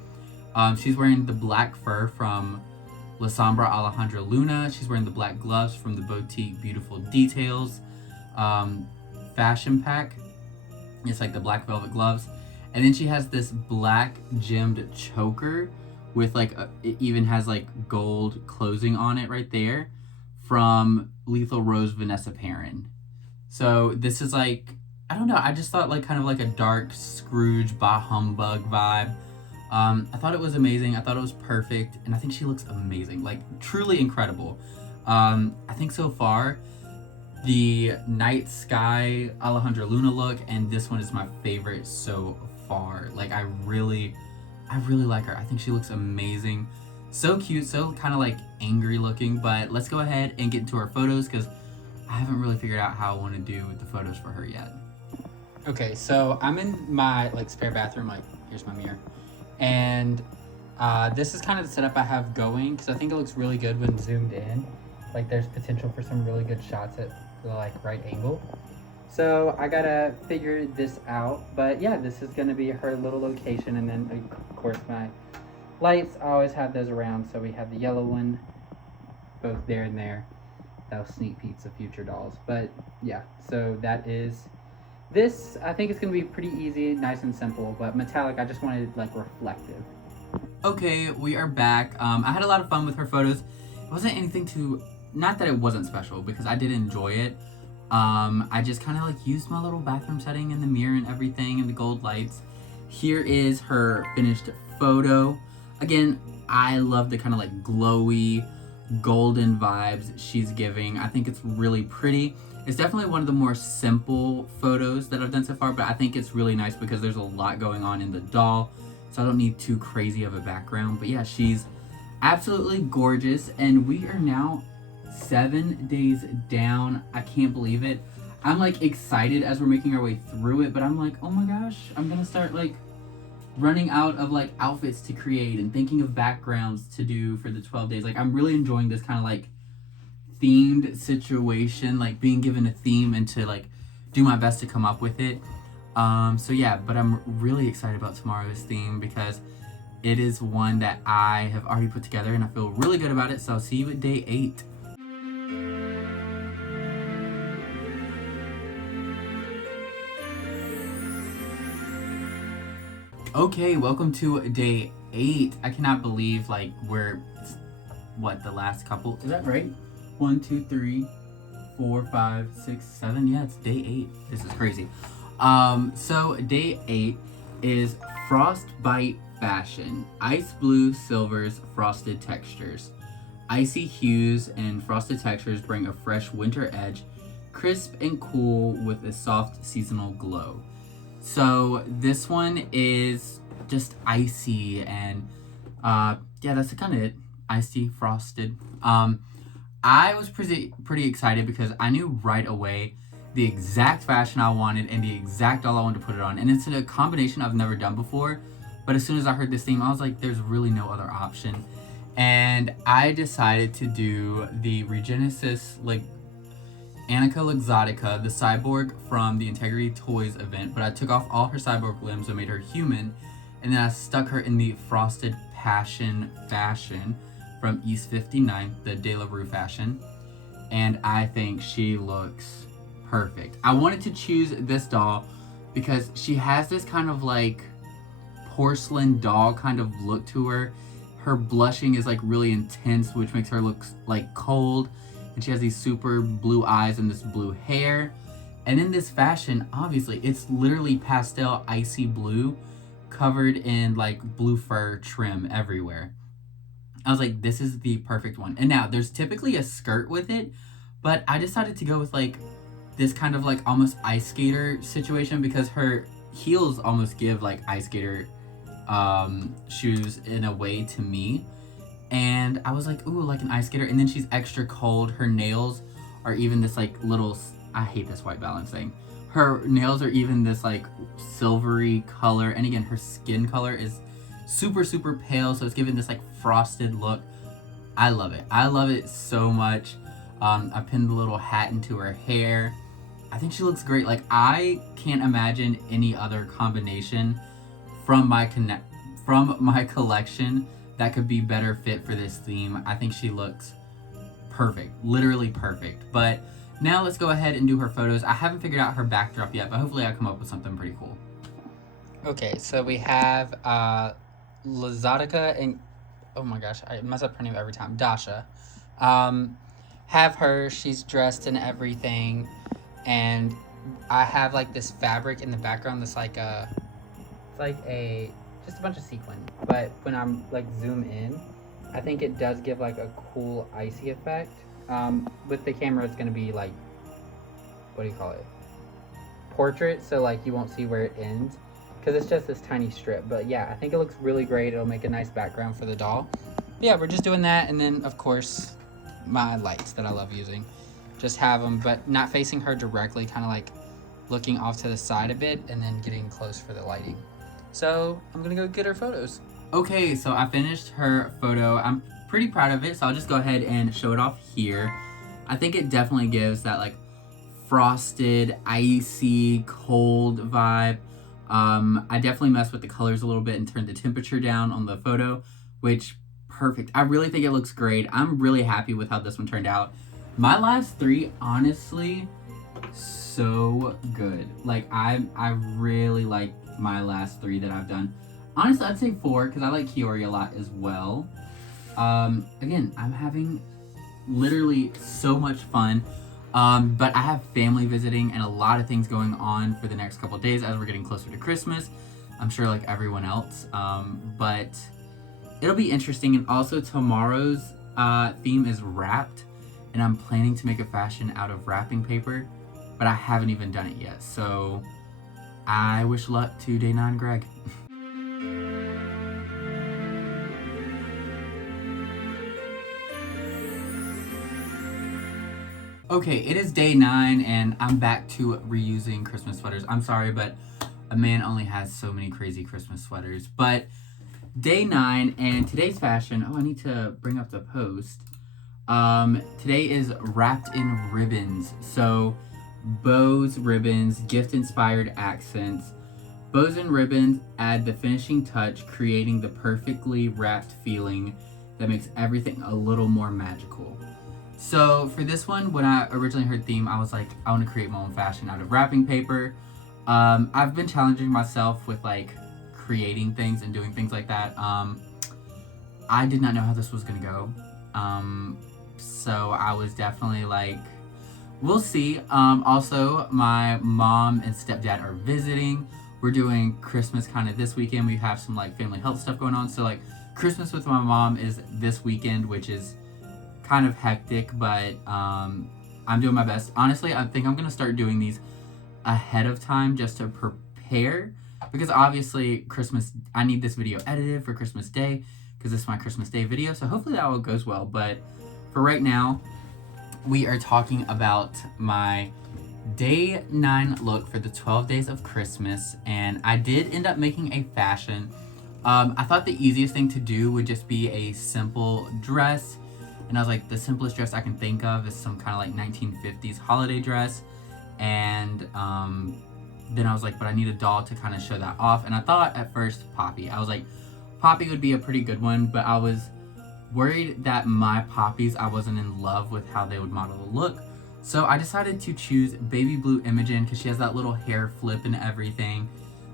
She's wearing the black fur from La Sombra Alejandra Luna. She's wearing the black gloves from the boutique Beautiful Details fashion pack. It's like the black velvet gloves. And then she has this black gemmed choker with like, it even has like gold closing on it right there from Lethal Rose Vanessa Perrin. So this is like, I don't know, I just thought like kind of like a dark Scrooge bah humbug vibe. I thought it was amazing. I thought it was perfect. And I think she looks amazing, like truly incredible. I think so far, the Night Sky Alejandra Luna look and this one is my favorite so far. Like I really like her. I think she looks amazing. So cute, so kind of like angry looking, but let's go ahead and get into our photos because I haven't really figured out how I want to do the photos for her yet. Okay, so I'm in my like spare bathroom, like here's my mirror. And this is kind of the setup I have going because I think it looks really good when zoomed in. Like there's potential for some really good shots at the like right angle. So I gotta figure this out. But yeah, this is gonna be her little location. And then of course my lights, I always have those around. So we have the yellow one, both there and there. That'll sneak peeks of future dolls. But yeah, so that is this. I think it's gonna be pretty easy, nice and simple, but metallic, I just wanted like reflective. Okay, we are back. I had a lot of fun with her photos. It wasn't anything too, not that it wasn't special because I did enjoy it. I just kind of like used my little bathroom setting and the mirror and everything and the gold lights. Here is her finished photo. Again, I love the kind of like glowy golden vibes she's giving. I think it's really pretty. It's definitely one of the more simple photos that I've done so far, but I think it's really nice because there's a lot going on in the doll, so I don't need too crazy of a background. But yeah, she's absolutely gorgeous, and we are now 7 days down. I can't believe it. I'm like excited as we're making our way through it, but I'm like, oh my gosh, I'm gonna start like running out of like outfits to create and thinking of backgrounds to do for the 12 days. Like I'm really enjoying this kind of like themed situation, like being given a theme and to like do my best to come up with it. So yeah, but I'm really excited about tomorrow's theme because it is one that I have already put together and I feel really good about it. So I'll see you at day 8. Okay, welcome to day 8. I cannot believe like we're the last couple, is that right? 1, 2, 3, 4, 5, 6, 7. Yeah, it's day 8. This is crazy. So day 8 is Frostbite fashion. Ice blue silvers, frosted textures. Icy hues and frosted textures bring a fresh winter edge, crisp and cool with a soft seasonal glow. So this one is just icy and yeah, that's kind of it. Icy, frosted. I was pretty excited because I knew right away the exact fashion I wanted and the exact doll I wanted to put it on. And it's a combination I've never done before. But as soon as I heard this theme, I was like, there's really no other option. And I decided to do the Regenesis, like, Annika Luxottica, the cyborg from the Integrity Toys event. But I took off all her cyborg limbs and made her human. And then I stuck her in the Frosted Passion fashion from East 59, the De La Rue fashion. And I think she looks perfect. I wanted to choose this doll because she has this kind of like porcelain doll kind of look to her. Her blushing is like really intense, which makes her look like cold. And she has these super blue eyes and this blue hair. And in this fashion, obviously, it's literally pastel icy blue covered in like blue fur trim everywhere. I was like, this is the perfect one. And now there's typically a skirt with it, but I decided to go with like this kind of like almost ice skater situation because her heels almost give like ice skater shoes in a way to me. And I was like, ooh, like an ice skater. And then she's extra cold. Her nails are even this like little, I hate this white balance thing. Her nails are even this like silvery color. And again, her skin color is super, super pale. So it's giving this like frosted look. I love it. I love it so much. I pinned the little hat into her hair. I think she looks great. Like, I can't imagine any other combination from my collection that could be better fit for this theme. I think she looks perfect, literally perfect. But now let's go ahead and do her photos. I haven't figured out her backdrop yet, but hopefully I come up with something pretty cool. Okay, so we have Luxottica and, oh my gosh, I mess up her name every time, Dasha. Have her, she's dressed in everything, and I have like this fabric in the background that's like just a bunch of sequin. But when I'm like zoom in, I think it does give like a cool icy effect. With the camera, it's gonna be like, what do you call it? Portrait, so like you won't see where it ends because it's just this tiny strip. But yeah, I think it looks really great. It'll make a nice background for the doll. But yeah, we're just doing that, and then of course my lights that I love using. Just have them, but not facing her directly, kind of like looking off to the side a bit and then getting close for the lighting. So I'm gonna go get her photos. Okay, so I finished her photo. I'm pretty proud of it, so I'll just go ahead and show it off here. I think it definitely gives that like frosted, icy, cold vibe. I definitely messed with the colors a little bit and turned the temperature down on the photo, which perfect. I really think it looks great. I'm really happy with how this one turned out. My last 3, honestly, so good. Like I really like my last 3 that I've done. Honestly, I'd say 4 because I like Kiori a lot as well. Again, I'm having literally so much fun. But I have family visiting and a lot of things going on for the next couple of days as we're getting closer to Christmas. I'm sure like everyone else. But it'll be interesting. And also tomorrow's theme is wrapped. And I'm planning to make a fashion out of wrapping paper. But I haven't even done it yet. So I wish luck to day 9 Greg. Okay, it is day 9 and I'm back to reusing Christmas sweaters. I'm sorry, but a man only has so many crazy Christmas sweaters. But day 9 and today's fashion, oh, I need to bring up the post. Today is wrapped in ribbons. So bows, ribbons, gift-inspired accents. Bows and ribbons add the finishing touch, creating the perfectly wrapped feeling that makes everything a little more magical. So for this one, when I originally heard theme, I was like, I want to create my own fashion out of wrapping paper. I've been challenging myself with like creating things and doing things like that. I did not know how this was gonna go. So I was definitely like, we'll see. Also, my mom and stepdad are visiting. We're doing Christmas kind of this weekend. We have some like family health stuff going on. So like Christmas with my mom is this weekend, which is kind of hectic, but I'm doing my best. Honestly, I think I'm gonna start doing these ahead of time just to prepare, because obviously Christmas, I need this video edited for Christmas Day because this is my Christmas Day video. So hopefully that all goes well. But for right now, we are talking about my day 9 look for the 12 days of Christmas, and I did end up making a fashion. I thought the easiest thing to do would just be a simple dress, and I was like, the simplest dress I can think of is some kind of like 1950s holiday dress. And then I was like, but I need a doll to kind of show that off. And I thought at first Poppy. I was like, Poppy would be a pretty good one, but I was worried that my Poppies, I wasn't in love with how they would model the look. So I decided to choose Baby Blue Imogen because she has that little hair flip and everything.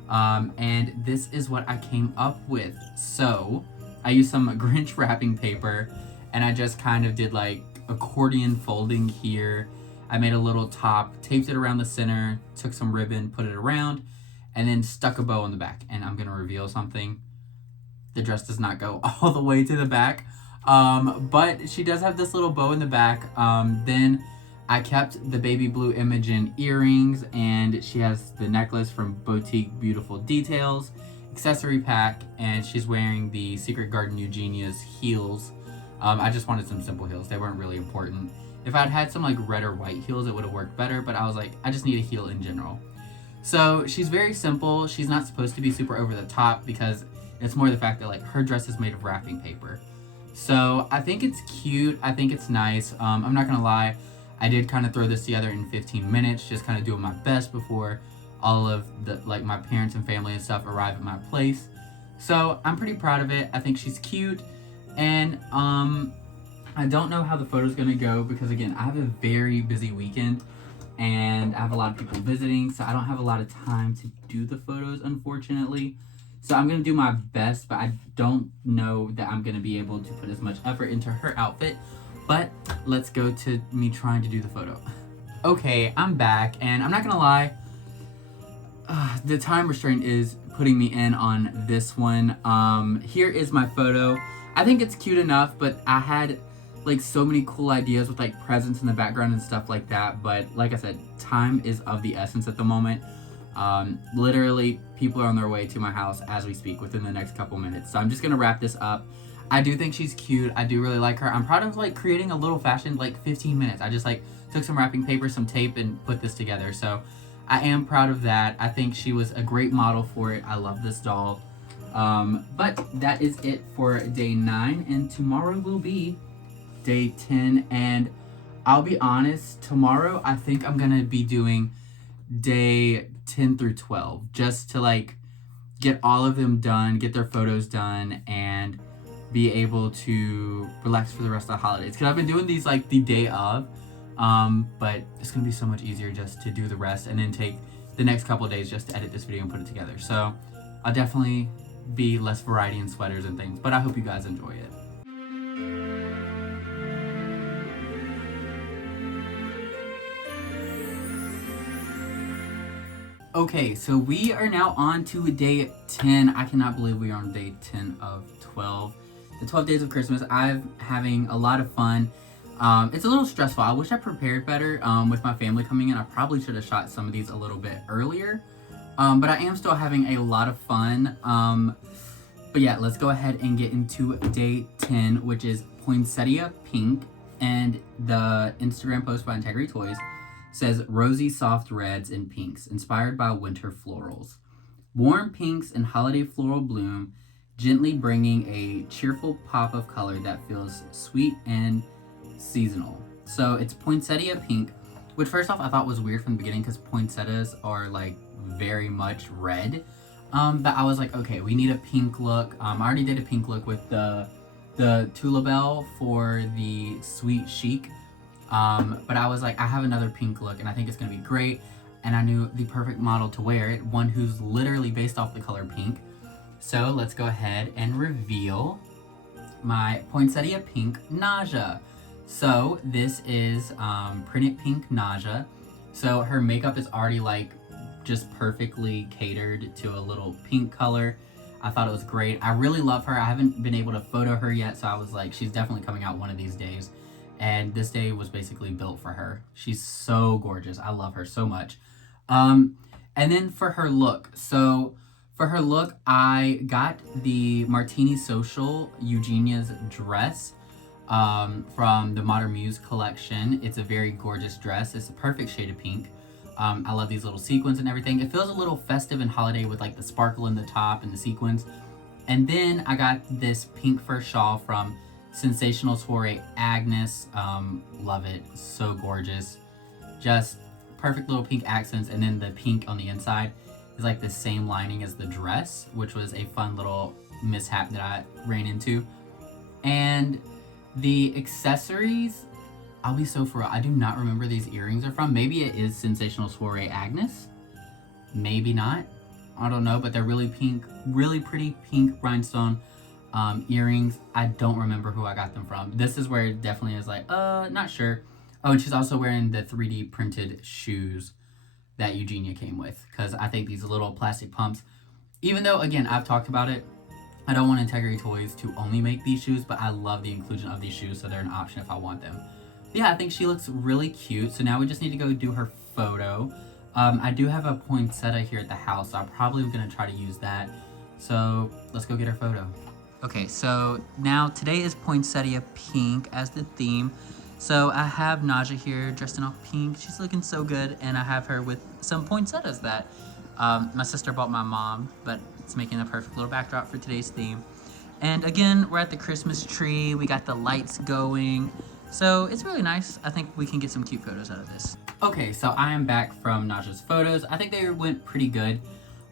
And this is what I came up with. So I used some Grinch wrapping paper, and I just kind of did like accordion folding here. I made a little top, taped it around the center, took some ribbon, put it around, and then stuck a bow on the back. And I'm gonna reveal something. The dress does not go all the way to the back, but she does have this little bow in the back. Then I kept the Baby Blue Imogen earrings, and she has the necklace from Boutique Beautiful Details, accessory pack, and she's wearing the Secret Garden Eugenia's heels. I just wanted some simple heels. They weren't really important. If I'd had some like red or white heels, it would have worked better, but I was like, I just need a heel in general. So she's very simple. She's not supposed to be super over the top because it's more the fact that like her dress is made of wrapping paper. So I think it's cute. I think it's nice. I'm not gonna lie. I did kind of throw this together in 15 minutes, just kind of doing my best before all of the like my parents and family and stuff arrive at my place. So I'm pretty proud of it. I think she's cute, and I don't know how the photo's gonna go because again, I have a very busy weekend and I have a lot of people visiting, so I don't have a lot of time to do the photos, unfortunately. So I'm gonna do my best, but I don't know that I'm gonna be able to put as much effort into her outfit. But let's go to me trying to do the photo. Okay, I'm back, and I'm not gonna lie, the time restraint is putting me in on this one. Here is my photo. I think it's cute enough, but I had like so many cool ideas with like presents in the background and stuff like that. But like I said, time is of the essence at the moment. Literally, people are on their way to my house as we speak within the next couple minutes. So I'm just gonna wrap this up. I do think she's cute. I do really like her. I'm proud of like creating a little fashion, like 15 minutes. I just like took some wrapping paper, some tape, and put this together. So I am proud of that. I think she was a great model for it. I love this doll. But that is it for day 9, and tomorrow will be day 10. And I'll be honest, tomorrow I think I'm gonna be doing day 10 through 12 just to like get all of them done, get their photos done, and be able to relax for the rest of the holidays. Because I've been doing these like the day of, but it's gonna be so much easier just to do the rest and then take the next couple of days just to edit this video and put it together. So I'll definitely be less variety in sweaters and things, but I hope you guys enjoy it. Okay, so we are now on to day 10. I cannot believe we are on day 10 of 12. The 12 days of Christmas. I'm having a lot of fun. It's a little stressful. I wish I prepared better with my family coming in. I probably should have shot some of these a little bit earlier. But I am still having a lot of fun. But yeah, let's go ahead and get into day 10, which is Poinsettia Pink. And the Instagram post by Integrity Toys says rosy soft reds and pinks inspired by winter florals. Warm pinks and holiday floral bloom, gently bringing a cheerful pop of color that feels sweet and seasonal. So it's Poinsettia Pink, which first off I thought was weird from the beginning because poinsettias are like very much red. But I was like, okay, we need a pink look. I already did a pink look with the Tula Bell for the Sweet Chic. But I was like, I have another pink look and I think it's gonna be great. And I knew the perfect model to wear it, one who's literally based off the color pink. So let's go ahead and reveal my Poinsettia Pink Naja. So this is printed pink Naja. So her makeup is already like just perfectly catered to a little pink color. I thought it was great. I really love her. I haven't been able to photo her yet, so I was like, she's definitely coming out one of these days. And this day was basically built for her. She's so gorgeous. I love her so much. And then for her look. So for her look, I got the Martini Social Eugenia's dress from the Modern Muse collection. It's a very gorgeous dress. It's a perfect shade of pink. I love these little sequins and everything. It feels a little festive and holiday with like the sparkle in the top and the sequins. And then I got this pink fur shawl from Sensational Soiree Agnes. Love it. So gorgeous. Just perfect little pink accents. And then the pink on the inside is like the same lining as the dress, which was a fun little mishap that I ran into. And the accessories, I'll be so for real, I do not remember these earrings are from. Maybe it is Sensational Soiree Agnes. Maybe not. I don't know, but they're really pink, really pretty pink rhinestone earrings. I don't remember who I got them from. This is where it definitely is like, not sure. Oh, and she's also wearing the 3D printed shoes that Eugenia came with, because I think these little plastic pumps, even though, again, I've talked about it, I don't want Integrity Toys to only make these shoes, but I love the inclusion of these shoes, so they're an option if I want them. Yeah, I think she looks really cute. So now we just need to go do her photo. I do have a poinsettia here at the house, so I'm probably going to try to use that. So let's go get her photo. Okay, so now today is Poinsettia Pink as the theme. So I have Naja here dressed in all pink. She's looking so good, and I have her with some poinsettias that my sister bought my mom, but it's making a perfect little backdrop for today's theme. And again, we're at the Christmas tree. We got the lights going. So it's really nice. I think we can get some cute photos out of this. Okay, so I am back from Naja's photos. I think they went pretty good.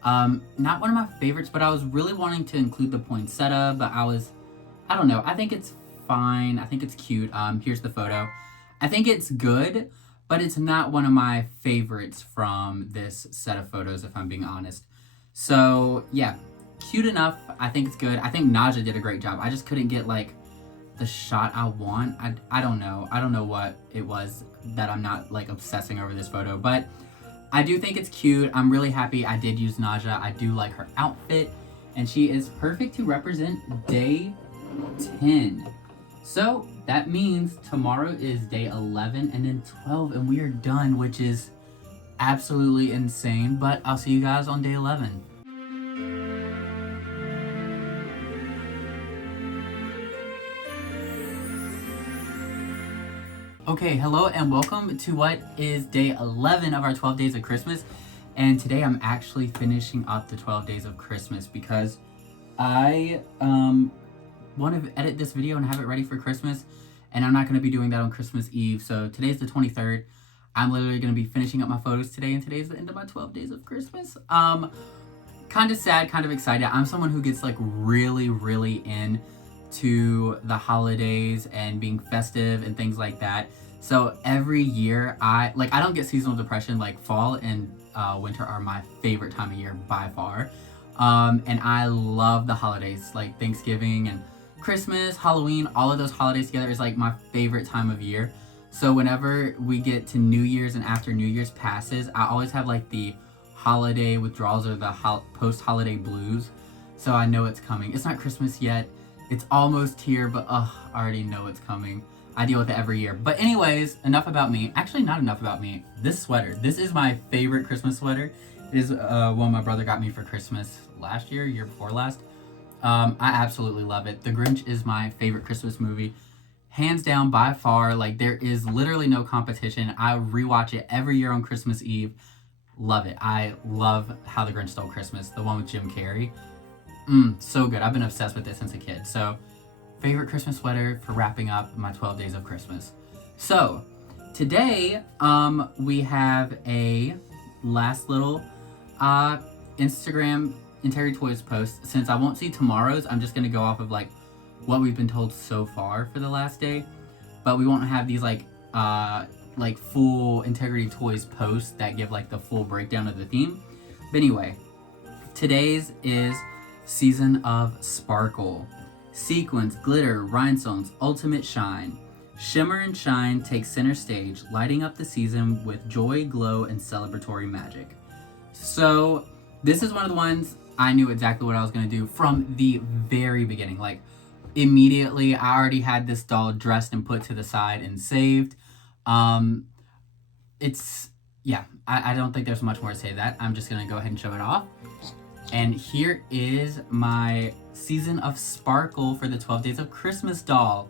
Not one of my favorites, but I was really wanting to include the poinsettia, but I don't know. I think it's fine. I think it's cute. Here's the photo. I think it's good, but it's not one of my favorites from this set of photos, if I'm being honest. So yeah, cute enough. I think it's good. I think Naja did a great job. I just couldn't get like the shot I want. I don't know. I don't know what it was that I'm not like obsessing over this photo, but I do think it's cute. I'm really happy I did use Naja. I do like her outfit, and she is perfect to represent day 10. So that means tomorrow is day 11 and then 12, and we are done, which is absolutely insane. But I'll see you guys on day 11. Okay, hello and welcome to what is day 11 of our 12 days of Christmas. And today I'm actually finishing up the 12 days of Christmas because I want to edit this video and have it ready for Christmas. And I'm not going to be doing that on Christmas Eve. So today's the 23rd. I'm literally going to be finishing up my photos today, and today's the end of my 12 days of Christmas. Kind of sad, kind of excited. I'm someone who gets like really into the holidays and being festive and things like that. So every year I don't get seasonal depression. Like fall and winter are my favorite time of year by far. And I love the holidays, like Thanksgiving and Christmas, Halloween, all of those holidays together is like my favorite time of year. So whenever we get to New Year's and after New Year's passes, I always have like the holiday withdrawals or the post-holiday blues. So I know it's coming. It's not Christmas yet. It's almost here, but I already know it's coming. I deal with it every year. But anyways, enough about me. Actually, not enough about me. This sweater. This is my favorite Christmas sweater. It is one my brother got me for Christmas last year before last. I absolutely love it. The Grinch is my favorite Christmas movie. Hands down, by far. Like, there is literally no competition. I rewatch it every year on Christmas Eve. Love it. I love How the Grinch Stole Christmas. The one with Jim Carrey. So good. I've been obsessed with it since a kid. So, favorite Christmas sweater for wrapping up my 12 days of Christmas. So, today, we have a last little Instagram Integrity Toys post. Since I won't see tomorrow's, I'm just going to go off of like what we've been told so far for the last day. But we won't have these like full Integrity Toys posts that give like the full breakdown of the theme. But anyway, today's is Season of Sparkle. Sequins, glitter, rhinestones, ultimate shine. Shimmer and shine take center stage, lighting up the season with joy, glow, and celebratory magic. So this is one of the ones I knew exactly what I was going to do from the very beginning. Like, immediately, I already had this doll dressed and put to the side and saved. I don't think there's much more to say to that. I'm just going to go ahead and show it off. And here is my Season of Sparkle for the 12 Days of Christmas doll.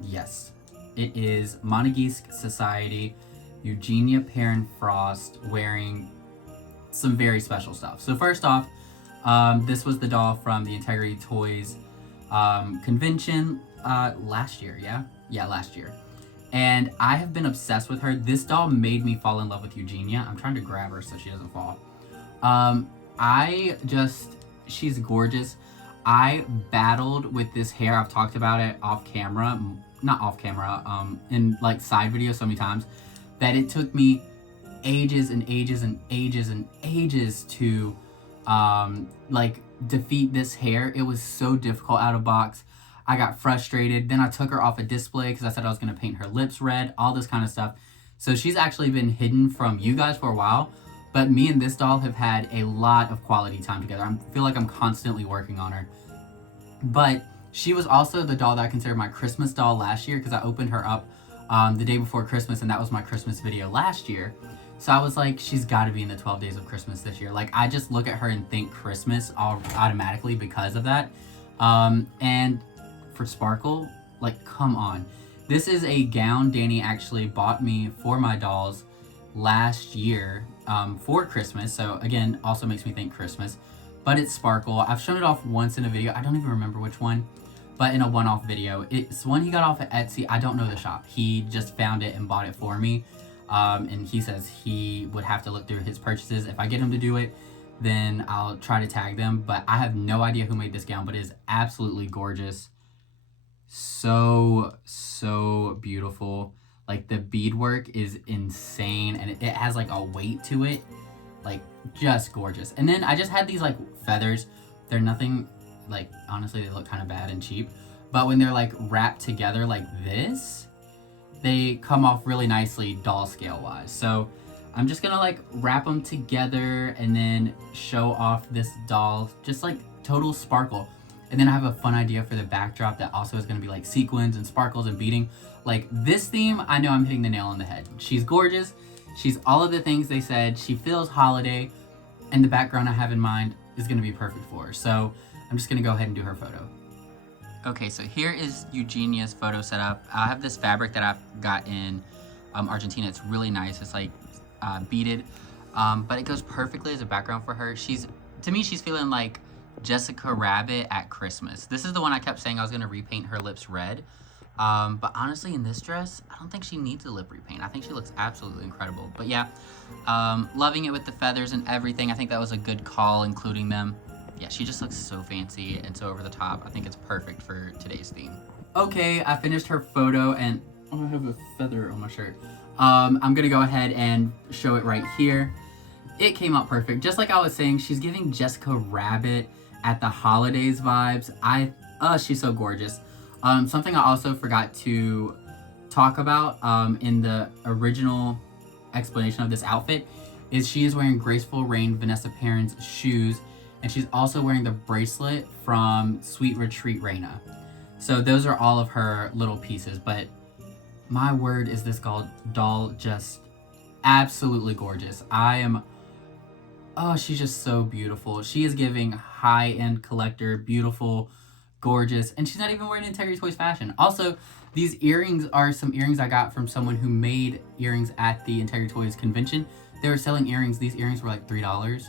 Yes, it is Monegasque Society, Eugenia Perrin Frost, wearing some very special stuff. So first off, this was the doll from the Integrity Toys convention last year, yeah, last year. And I have been obsessed with her. This doll made me fall in love with Eugenia. I'm trying to grab her so she doesn't fall. She's gorgeous. I battled with this hair. I've talked about it off camera, not off camera, in like side videos so many times, that it took me ages and ages and ages and ages to like defeat this hair. It was so difficult out of box. I got frustrated. Then I took her off a display because I said I was going to paint her lips red, all this kind of stuff. So she's actually been hidden from you guys for a while, but me and this doll have had a lot of quality time together. I feel like I'm constantly working on her. But she was also the doll that I considered my Christmas doll last year because I opened her up the day before Christmas, and that was my Christmas video last year. So I was like, she's got to be in the 12 Days of Christmas this year. Like, I just look at her and think Christmas automatically because of that. And for Sparkle, like, come on. This is a gown Danny actually bought me for my dolls last year for Christmas. So again, also makes me think Christmas. But it's Sparkle. I've shown it off once in a video. I don't even remember which one, but in a one-off video. It's one he got off at Etsy. I don't know the shop. He just found it and bought it for me. And he says he would have to look through his purchases. If I get him to do it, then I'll try to tag them. But I have no idea who made this gown, but it is absolutely gorgeous. So beautiful. Like, the beadwork is insane, and it has like a weight to it. Like, just gorgeous. And then I just had these like feathers. They're nothing, like, honestly, they look kind of bad and cheap. But when they're like wrapped together like this, they come off really nicely doll scale wise. So I'm just gonna like wrap them together and then show off this doll, just like total sparkle. And then I have a fun idea for the backdrop that also is gonna be like sequins and sparkles and beading. Like, this theme, I know I'm hitting the nail on the head. She's gorgeous. She's all of the things they said. She feels holiday, and the background I have in mind is gonna be perfect for her. So I'm just gonna go ahead and do her photo. Okay, so here is Eugenia's photo setup. I have this fabric that I've got in Argentina. It's really nice. It's like beaded, but it goes perfectly as a background for her. To me, she's feeling like Jessica Rabbit at Christmas. This is the one I kept saying I was gonna repaint her lips red. But honestly, in this dress, I don't think she needs a lip repaint. I think she looks absolutely incredible. But yeah, loving it with the feathers and everything. I think that was a good call, including them. Yeah, she just looks so fancy and so over the top. I think it's perfect for today's theme. Okay, I finished her photo, and oh, I have a feather on my shirt. I'm gonna go ahead and show it right here. It came out perfect. Just like I was saying, she's giving Jessica Rabbit at the holidays vibes. She's so gorgeous. Something I also forgot to talk about in the original explanation of this outfit is she is wearing Graceful Rain Vanessa Perrin's shoes, and she's also wearing the bracelet from Sweet Retreat Reina. So those are all of her little pieces, but my word, is this doll just absolutely gorgeous. She's just so beautiful. She is giving high-end collector, beautiful, gorgeous, and she's not even wearing Integrity Toys fashion. Also, these earrings are some earrings I got from someone who made earrings at the Integrity Toys convention. They were selling earrings. These earrings were like $3.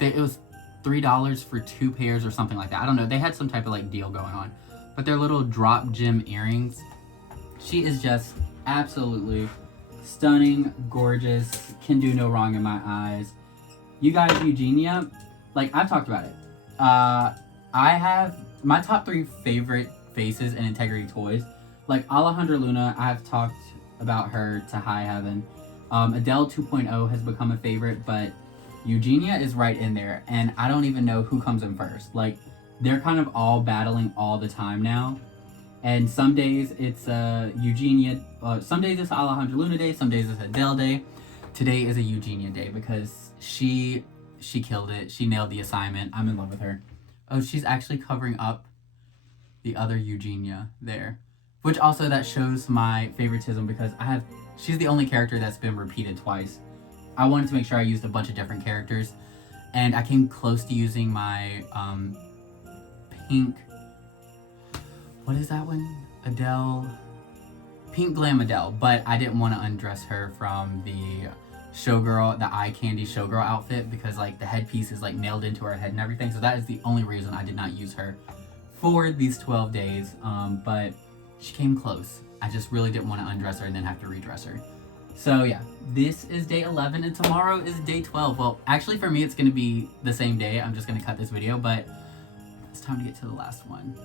It was $3 for 2 pairs or something like that. I don't know. They had some type of like deal going on, but they're little drop gem earrings. She is just absolutely stunning, gorgeous, can do no wrong in my eyes. You guys, Eugenia, like, I've talked about it. I have my top 3 favorite faces in Integrity Toys. Like, Alejandra Luna, I've talked about her to high heaven. Adele 2.0 has become a favorite, but Eugenia is right in there, and I don't even know who comes in first. Like, they're kind of all battling all the time now. And some days it's Eugenia, some days it's Alejandra Luna Day, some days it's Adele Day. Today is a Eugenia Day because she killed it. She nailed the assignment. I'm in love with her. Oh, she's actually covering up the other Eugenia there. Which also that shows my favoritism because she's the only character that's been repeated twice. I wanted to make sure I used a bunch of different characters. And I came close to using my pink, what is that one? Adele, pink glam Adele, but I didn't want to undress her from the showgirl, the eye candy showgirl outfit because like the headpiece is like nailed into her head and everything. So that is the only reason I did not use her for these 12 days. But she came close. I just really didn't want to undress her and then have to redress her. So yeah, this is day 11 and tomorrow is day 12. Well, actually for me, it's going to be the same day. I'm just going to cut this video, but it's time to get to the last one.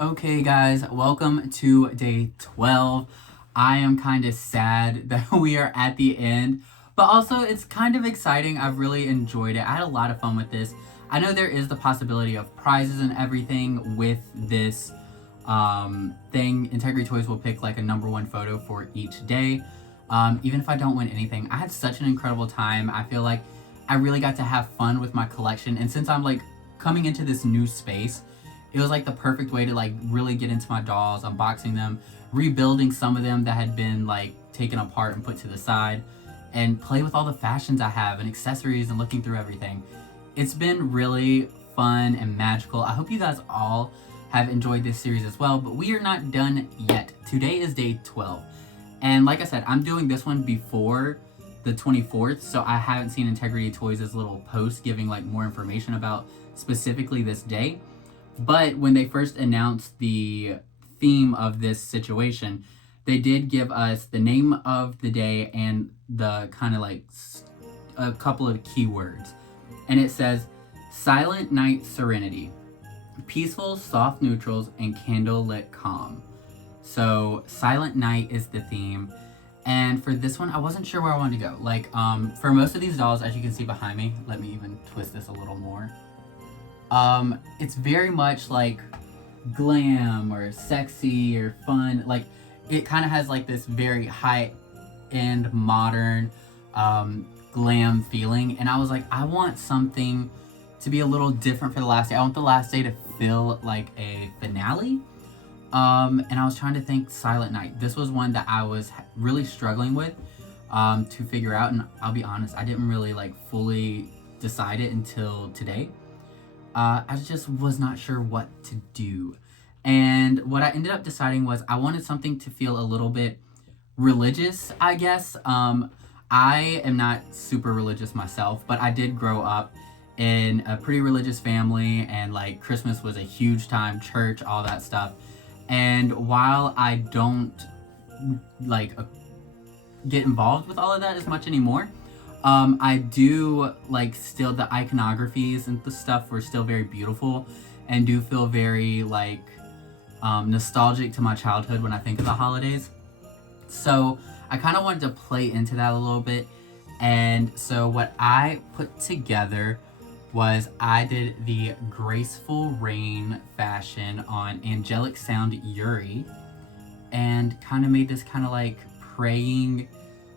Okay guys, welcome to day 12. I am kind of sad that we are at the end, but also it's kind of exciting. I've really enjoyed it. I had a lot of fun with this. I know there is the possibility of prizes and everything with this thing. Integrity Toys will pick like a #1 photo for each day. Even if I don't win anything, I had such an incredible time. I feel like I really got to have fun with my collection. And since I'm like coming into this new space, it was like the perfect way to like really get into my dolls, unboxing them, rebuilding some of them that had been like taken apart and put to the side, and play with all the fashions I have and accessories and looking through everything. It's been really fun and magical. I hope you guys all have enjoyed this series as well, but we are not done yet. Today is day 12. And like I said, I'm doing this one before the 24th, so I haven't seen Integrity Toys' little post giving like more information about specifically this day. But when they first announced the theme of this situation, they did give us the name of the day and the kind of like a couple of keywords. And it says, Silent Night Serenity, Peaceful Soft Neutrals, and Candlelit Calm. So Silent Night is the theme. And for this one, I wasn't sure where I wanted to go. Like, for most of these dolls, as you can see behind me, let me even twist this a little more. It's very much like glam or sexy or fun. Like, it kind of has like this very high-end modern glam feeling. And I was like, I want something to be a little different for the last day. I want the last day to feel like a finale. And I was trying to think Silent Night. This was one that I was really struggling with to figure out. And I'll be honest, I didn't really like fully decide it until today. I just was not sure what to do. And what I ended up deciding was I wanted something to feel a little bit religious, I guess. I am not super religious myself, but I did grow up in a pretty religious family, and like Christmas was a huge time, church, all that stuff. And while I don't like get involved with all of that as much anymore, I do like still the iconographies and the stuff were still very beautiful and do feel very like nostalgic to my childhood when I think of the holidays. So I kind of wanted to play into that a little bit. And so what I put together was I did the Graceful Rain fashion on Angelic Sound Yuri and kind of made this kind of like praying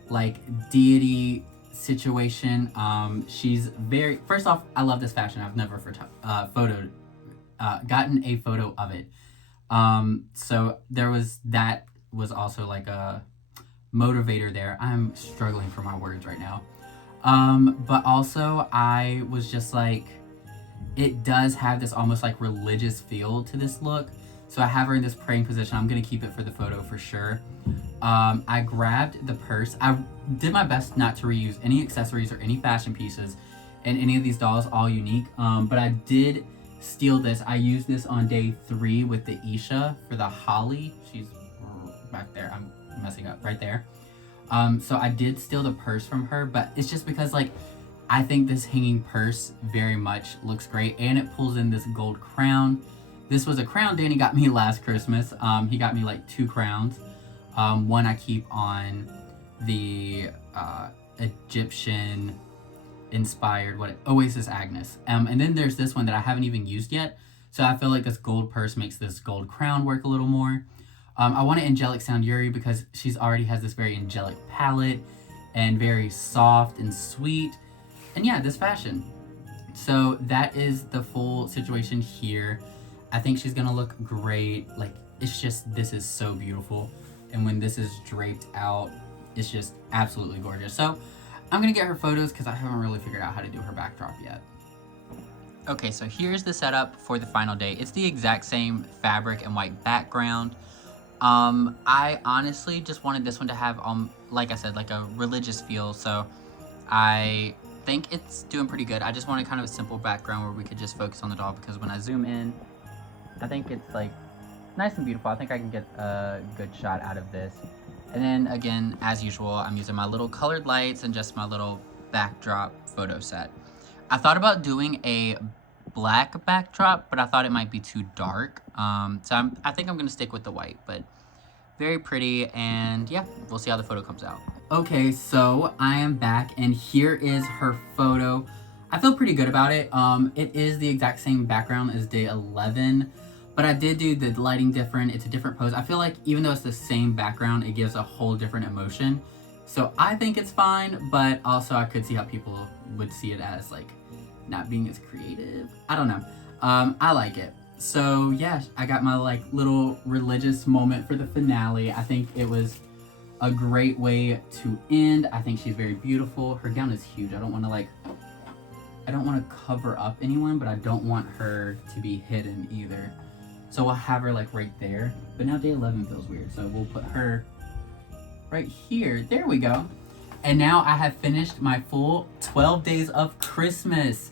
like deity situation. She's very, first off, I love this fashion. I've never gotten a photo of it. So that was also like a motivator there. I'm struggling for my words right now. But also I was just like, it does have this almost like religious feel to this look. So I have her in this praying position. I'm going to keep it for the photo for sure. I grabbed the purse. I did my best not to reuse any accessories or any fashion pieces in any of these dolls, all unique. But I did steal this. I used this on day 3 with the Isha for the Holly. She's back there. I'm messing up right there. So I did steal the purse from her, but it's just because like I think this hanging purse very much looks great, and it pulls in this gold crown This was a crown Danny got me last Christmas. He got me like 2 crowns. One I keep on the Egyptian inspired Oasis Agnes. And then there's this one that I haven't even used yet. So I feel like this gold purse makes this gold crown work a little more. I want an angelic sound Yuri because she's already has this very angelic palette and very soft and sweet. And yeah, this fashion. So that is the full situation here. I think she's gonna look great. Like, it's just, this is so beautiful. And when this is draped out, it's just absolutely gorgeous. So I'm gonna get her photos because I haven't really figured out how to do her backdrop yet. Okay, so here's the setup for the final day. It's the exact same fabric and white background. I honestly just wanted this one to have, like I said, like a religious feel. So I think it's doing pretty good. I just wanted kind of a simple background where we could just focus on the doll, because when I zoom in, I think it's like nice and beautiful. I think I can get a good shot out of this. And then again, as usual, I'm using my little colored lights and just my little backdrop photo set. I thought about doing a black backdrop, but I thought it might be too dark. So I think I'm gonna stick with the white, but very pretty. And yeah, we'll see how the photo comes out. Okay, so I am back and here is her photo. I feel pretty good about it. It is the exact same background as day 11, but I did do the lighting different. It's a different pose. I feel like even though it's the same background, it gives a whole different emotion. So I think it's fine, but also I could see how people would see it as like not being as creative. I don't know. I like it. So yeah, I got my like little religious moment for the finale. I think it was a great way to end. I think she's very beautiful. Her gown is huge. I don't want to cover up anyone, but I don't want her to be hidden either. So we'll have her like right there. But now day 11 feels weird, so we'll put her right here. There we go. And now I have finished my full 12 days of Christmas.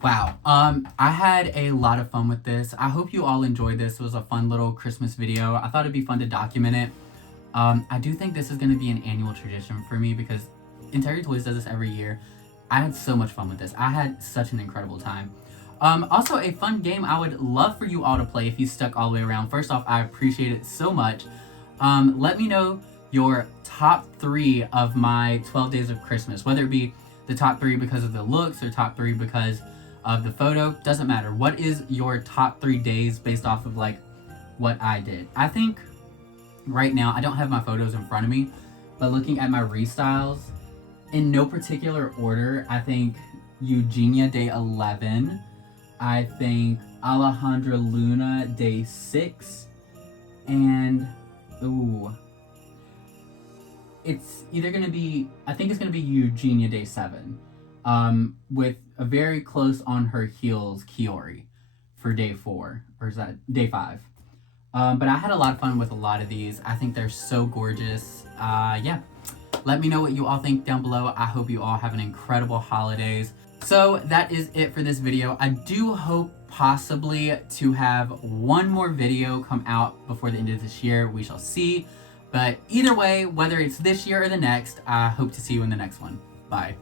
Wow. I had a lot of fun with this. I hope you all enjoyed this. It was a fun little Christmas video. I thought it'd be fun to document it. I do think this is going to be an annual tradition for me because Interior Toys does this every year. I had so much fun with this. I had such an incredible time. Also, a fun game I would love for you all to play if you stuck all the way around. First off, I appreciate it so much. Let me know your top 3 of my 12 days of Christmas, whether it be the top 3 because of the looks or top 3 because of the photo. Doesn't matter. What is your top 3 days based off of like what I did? I think right now, I don't have my photos in front of me, but looking at my restyles, in no particular order, I think Eugenia day 11, I think Alejandra Luna day 6, and it's either gonna be, I think it's gonna be Eugenia day 7, with a very close on her heels Kiori for day 4, or is that day 5? But I had a lot of fun with a lot of these. I think they're so gorgeous. Yeah, let me know what you all think down below. I hope you all have an incredible holidays. So that is it for this video. I do hope possibly to have one more video come out before the end of this year. We shall see. But either way, whether it's this year or the next, I hope to see you in the next one. Bye.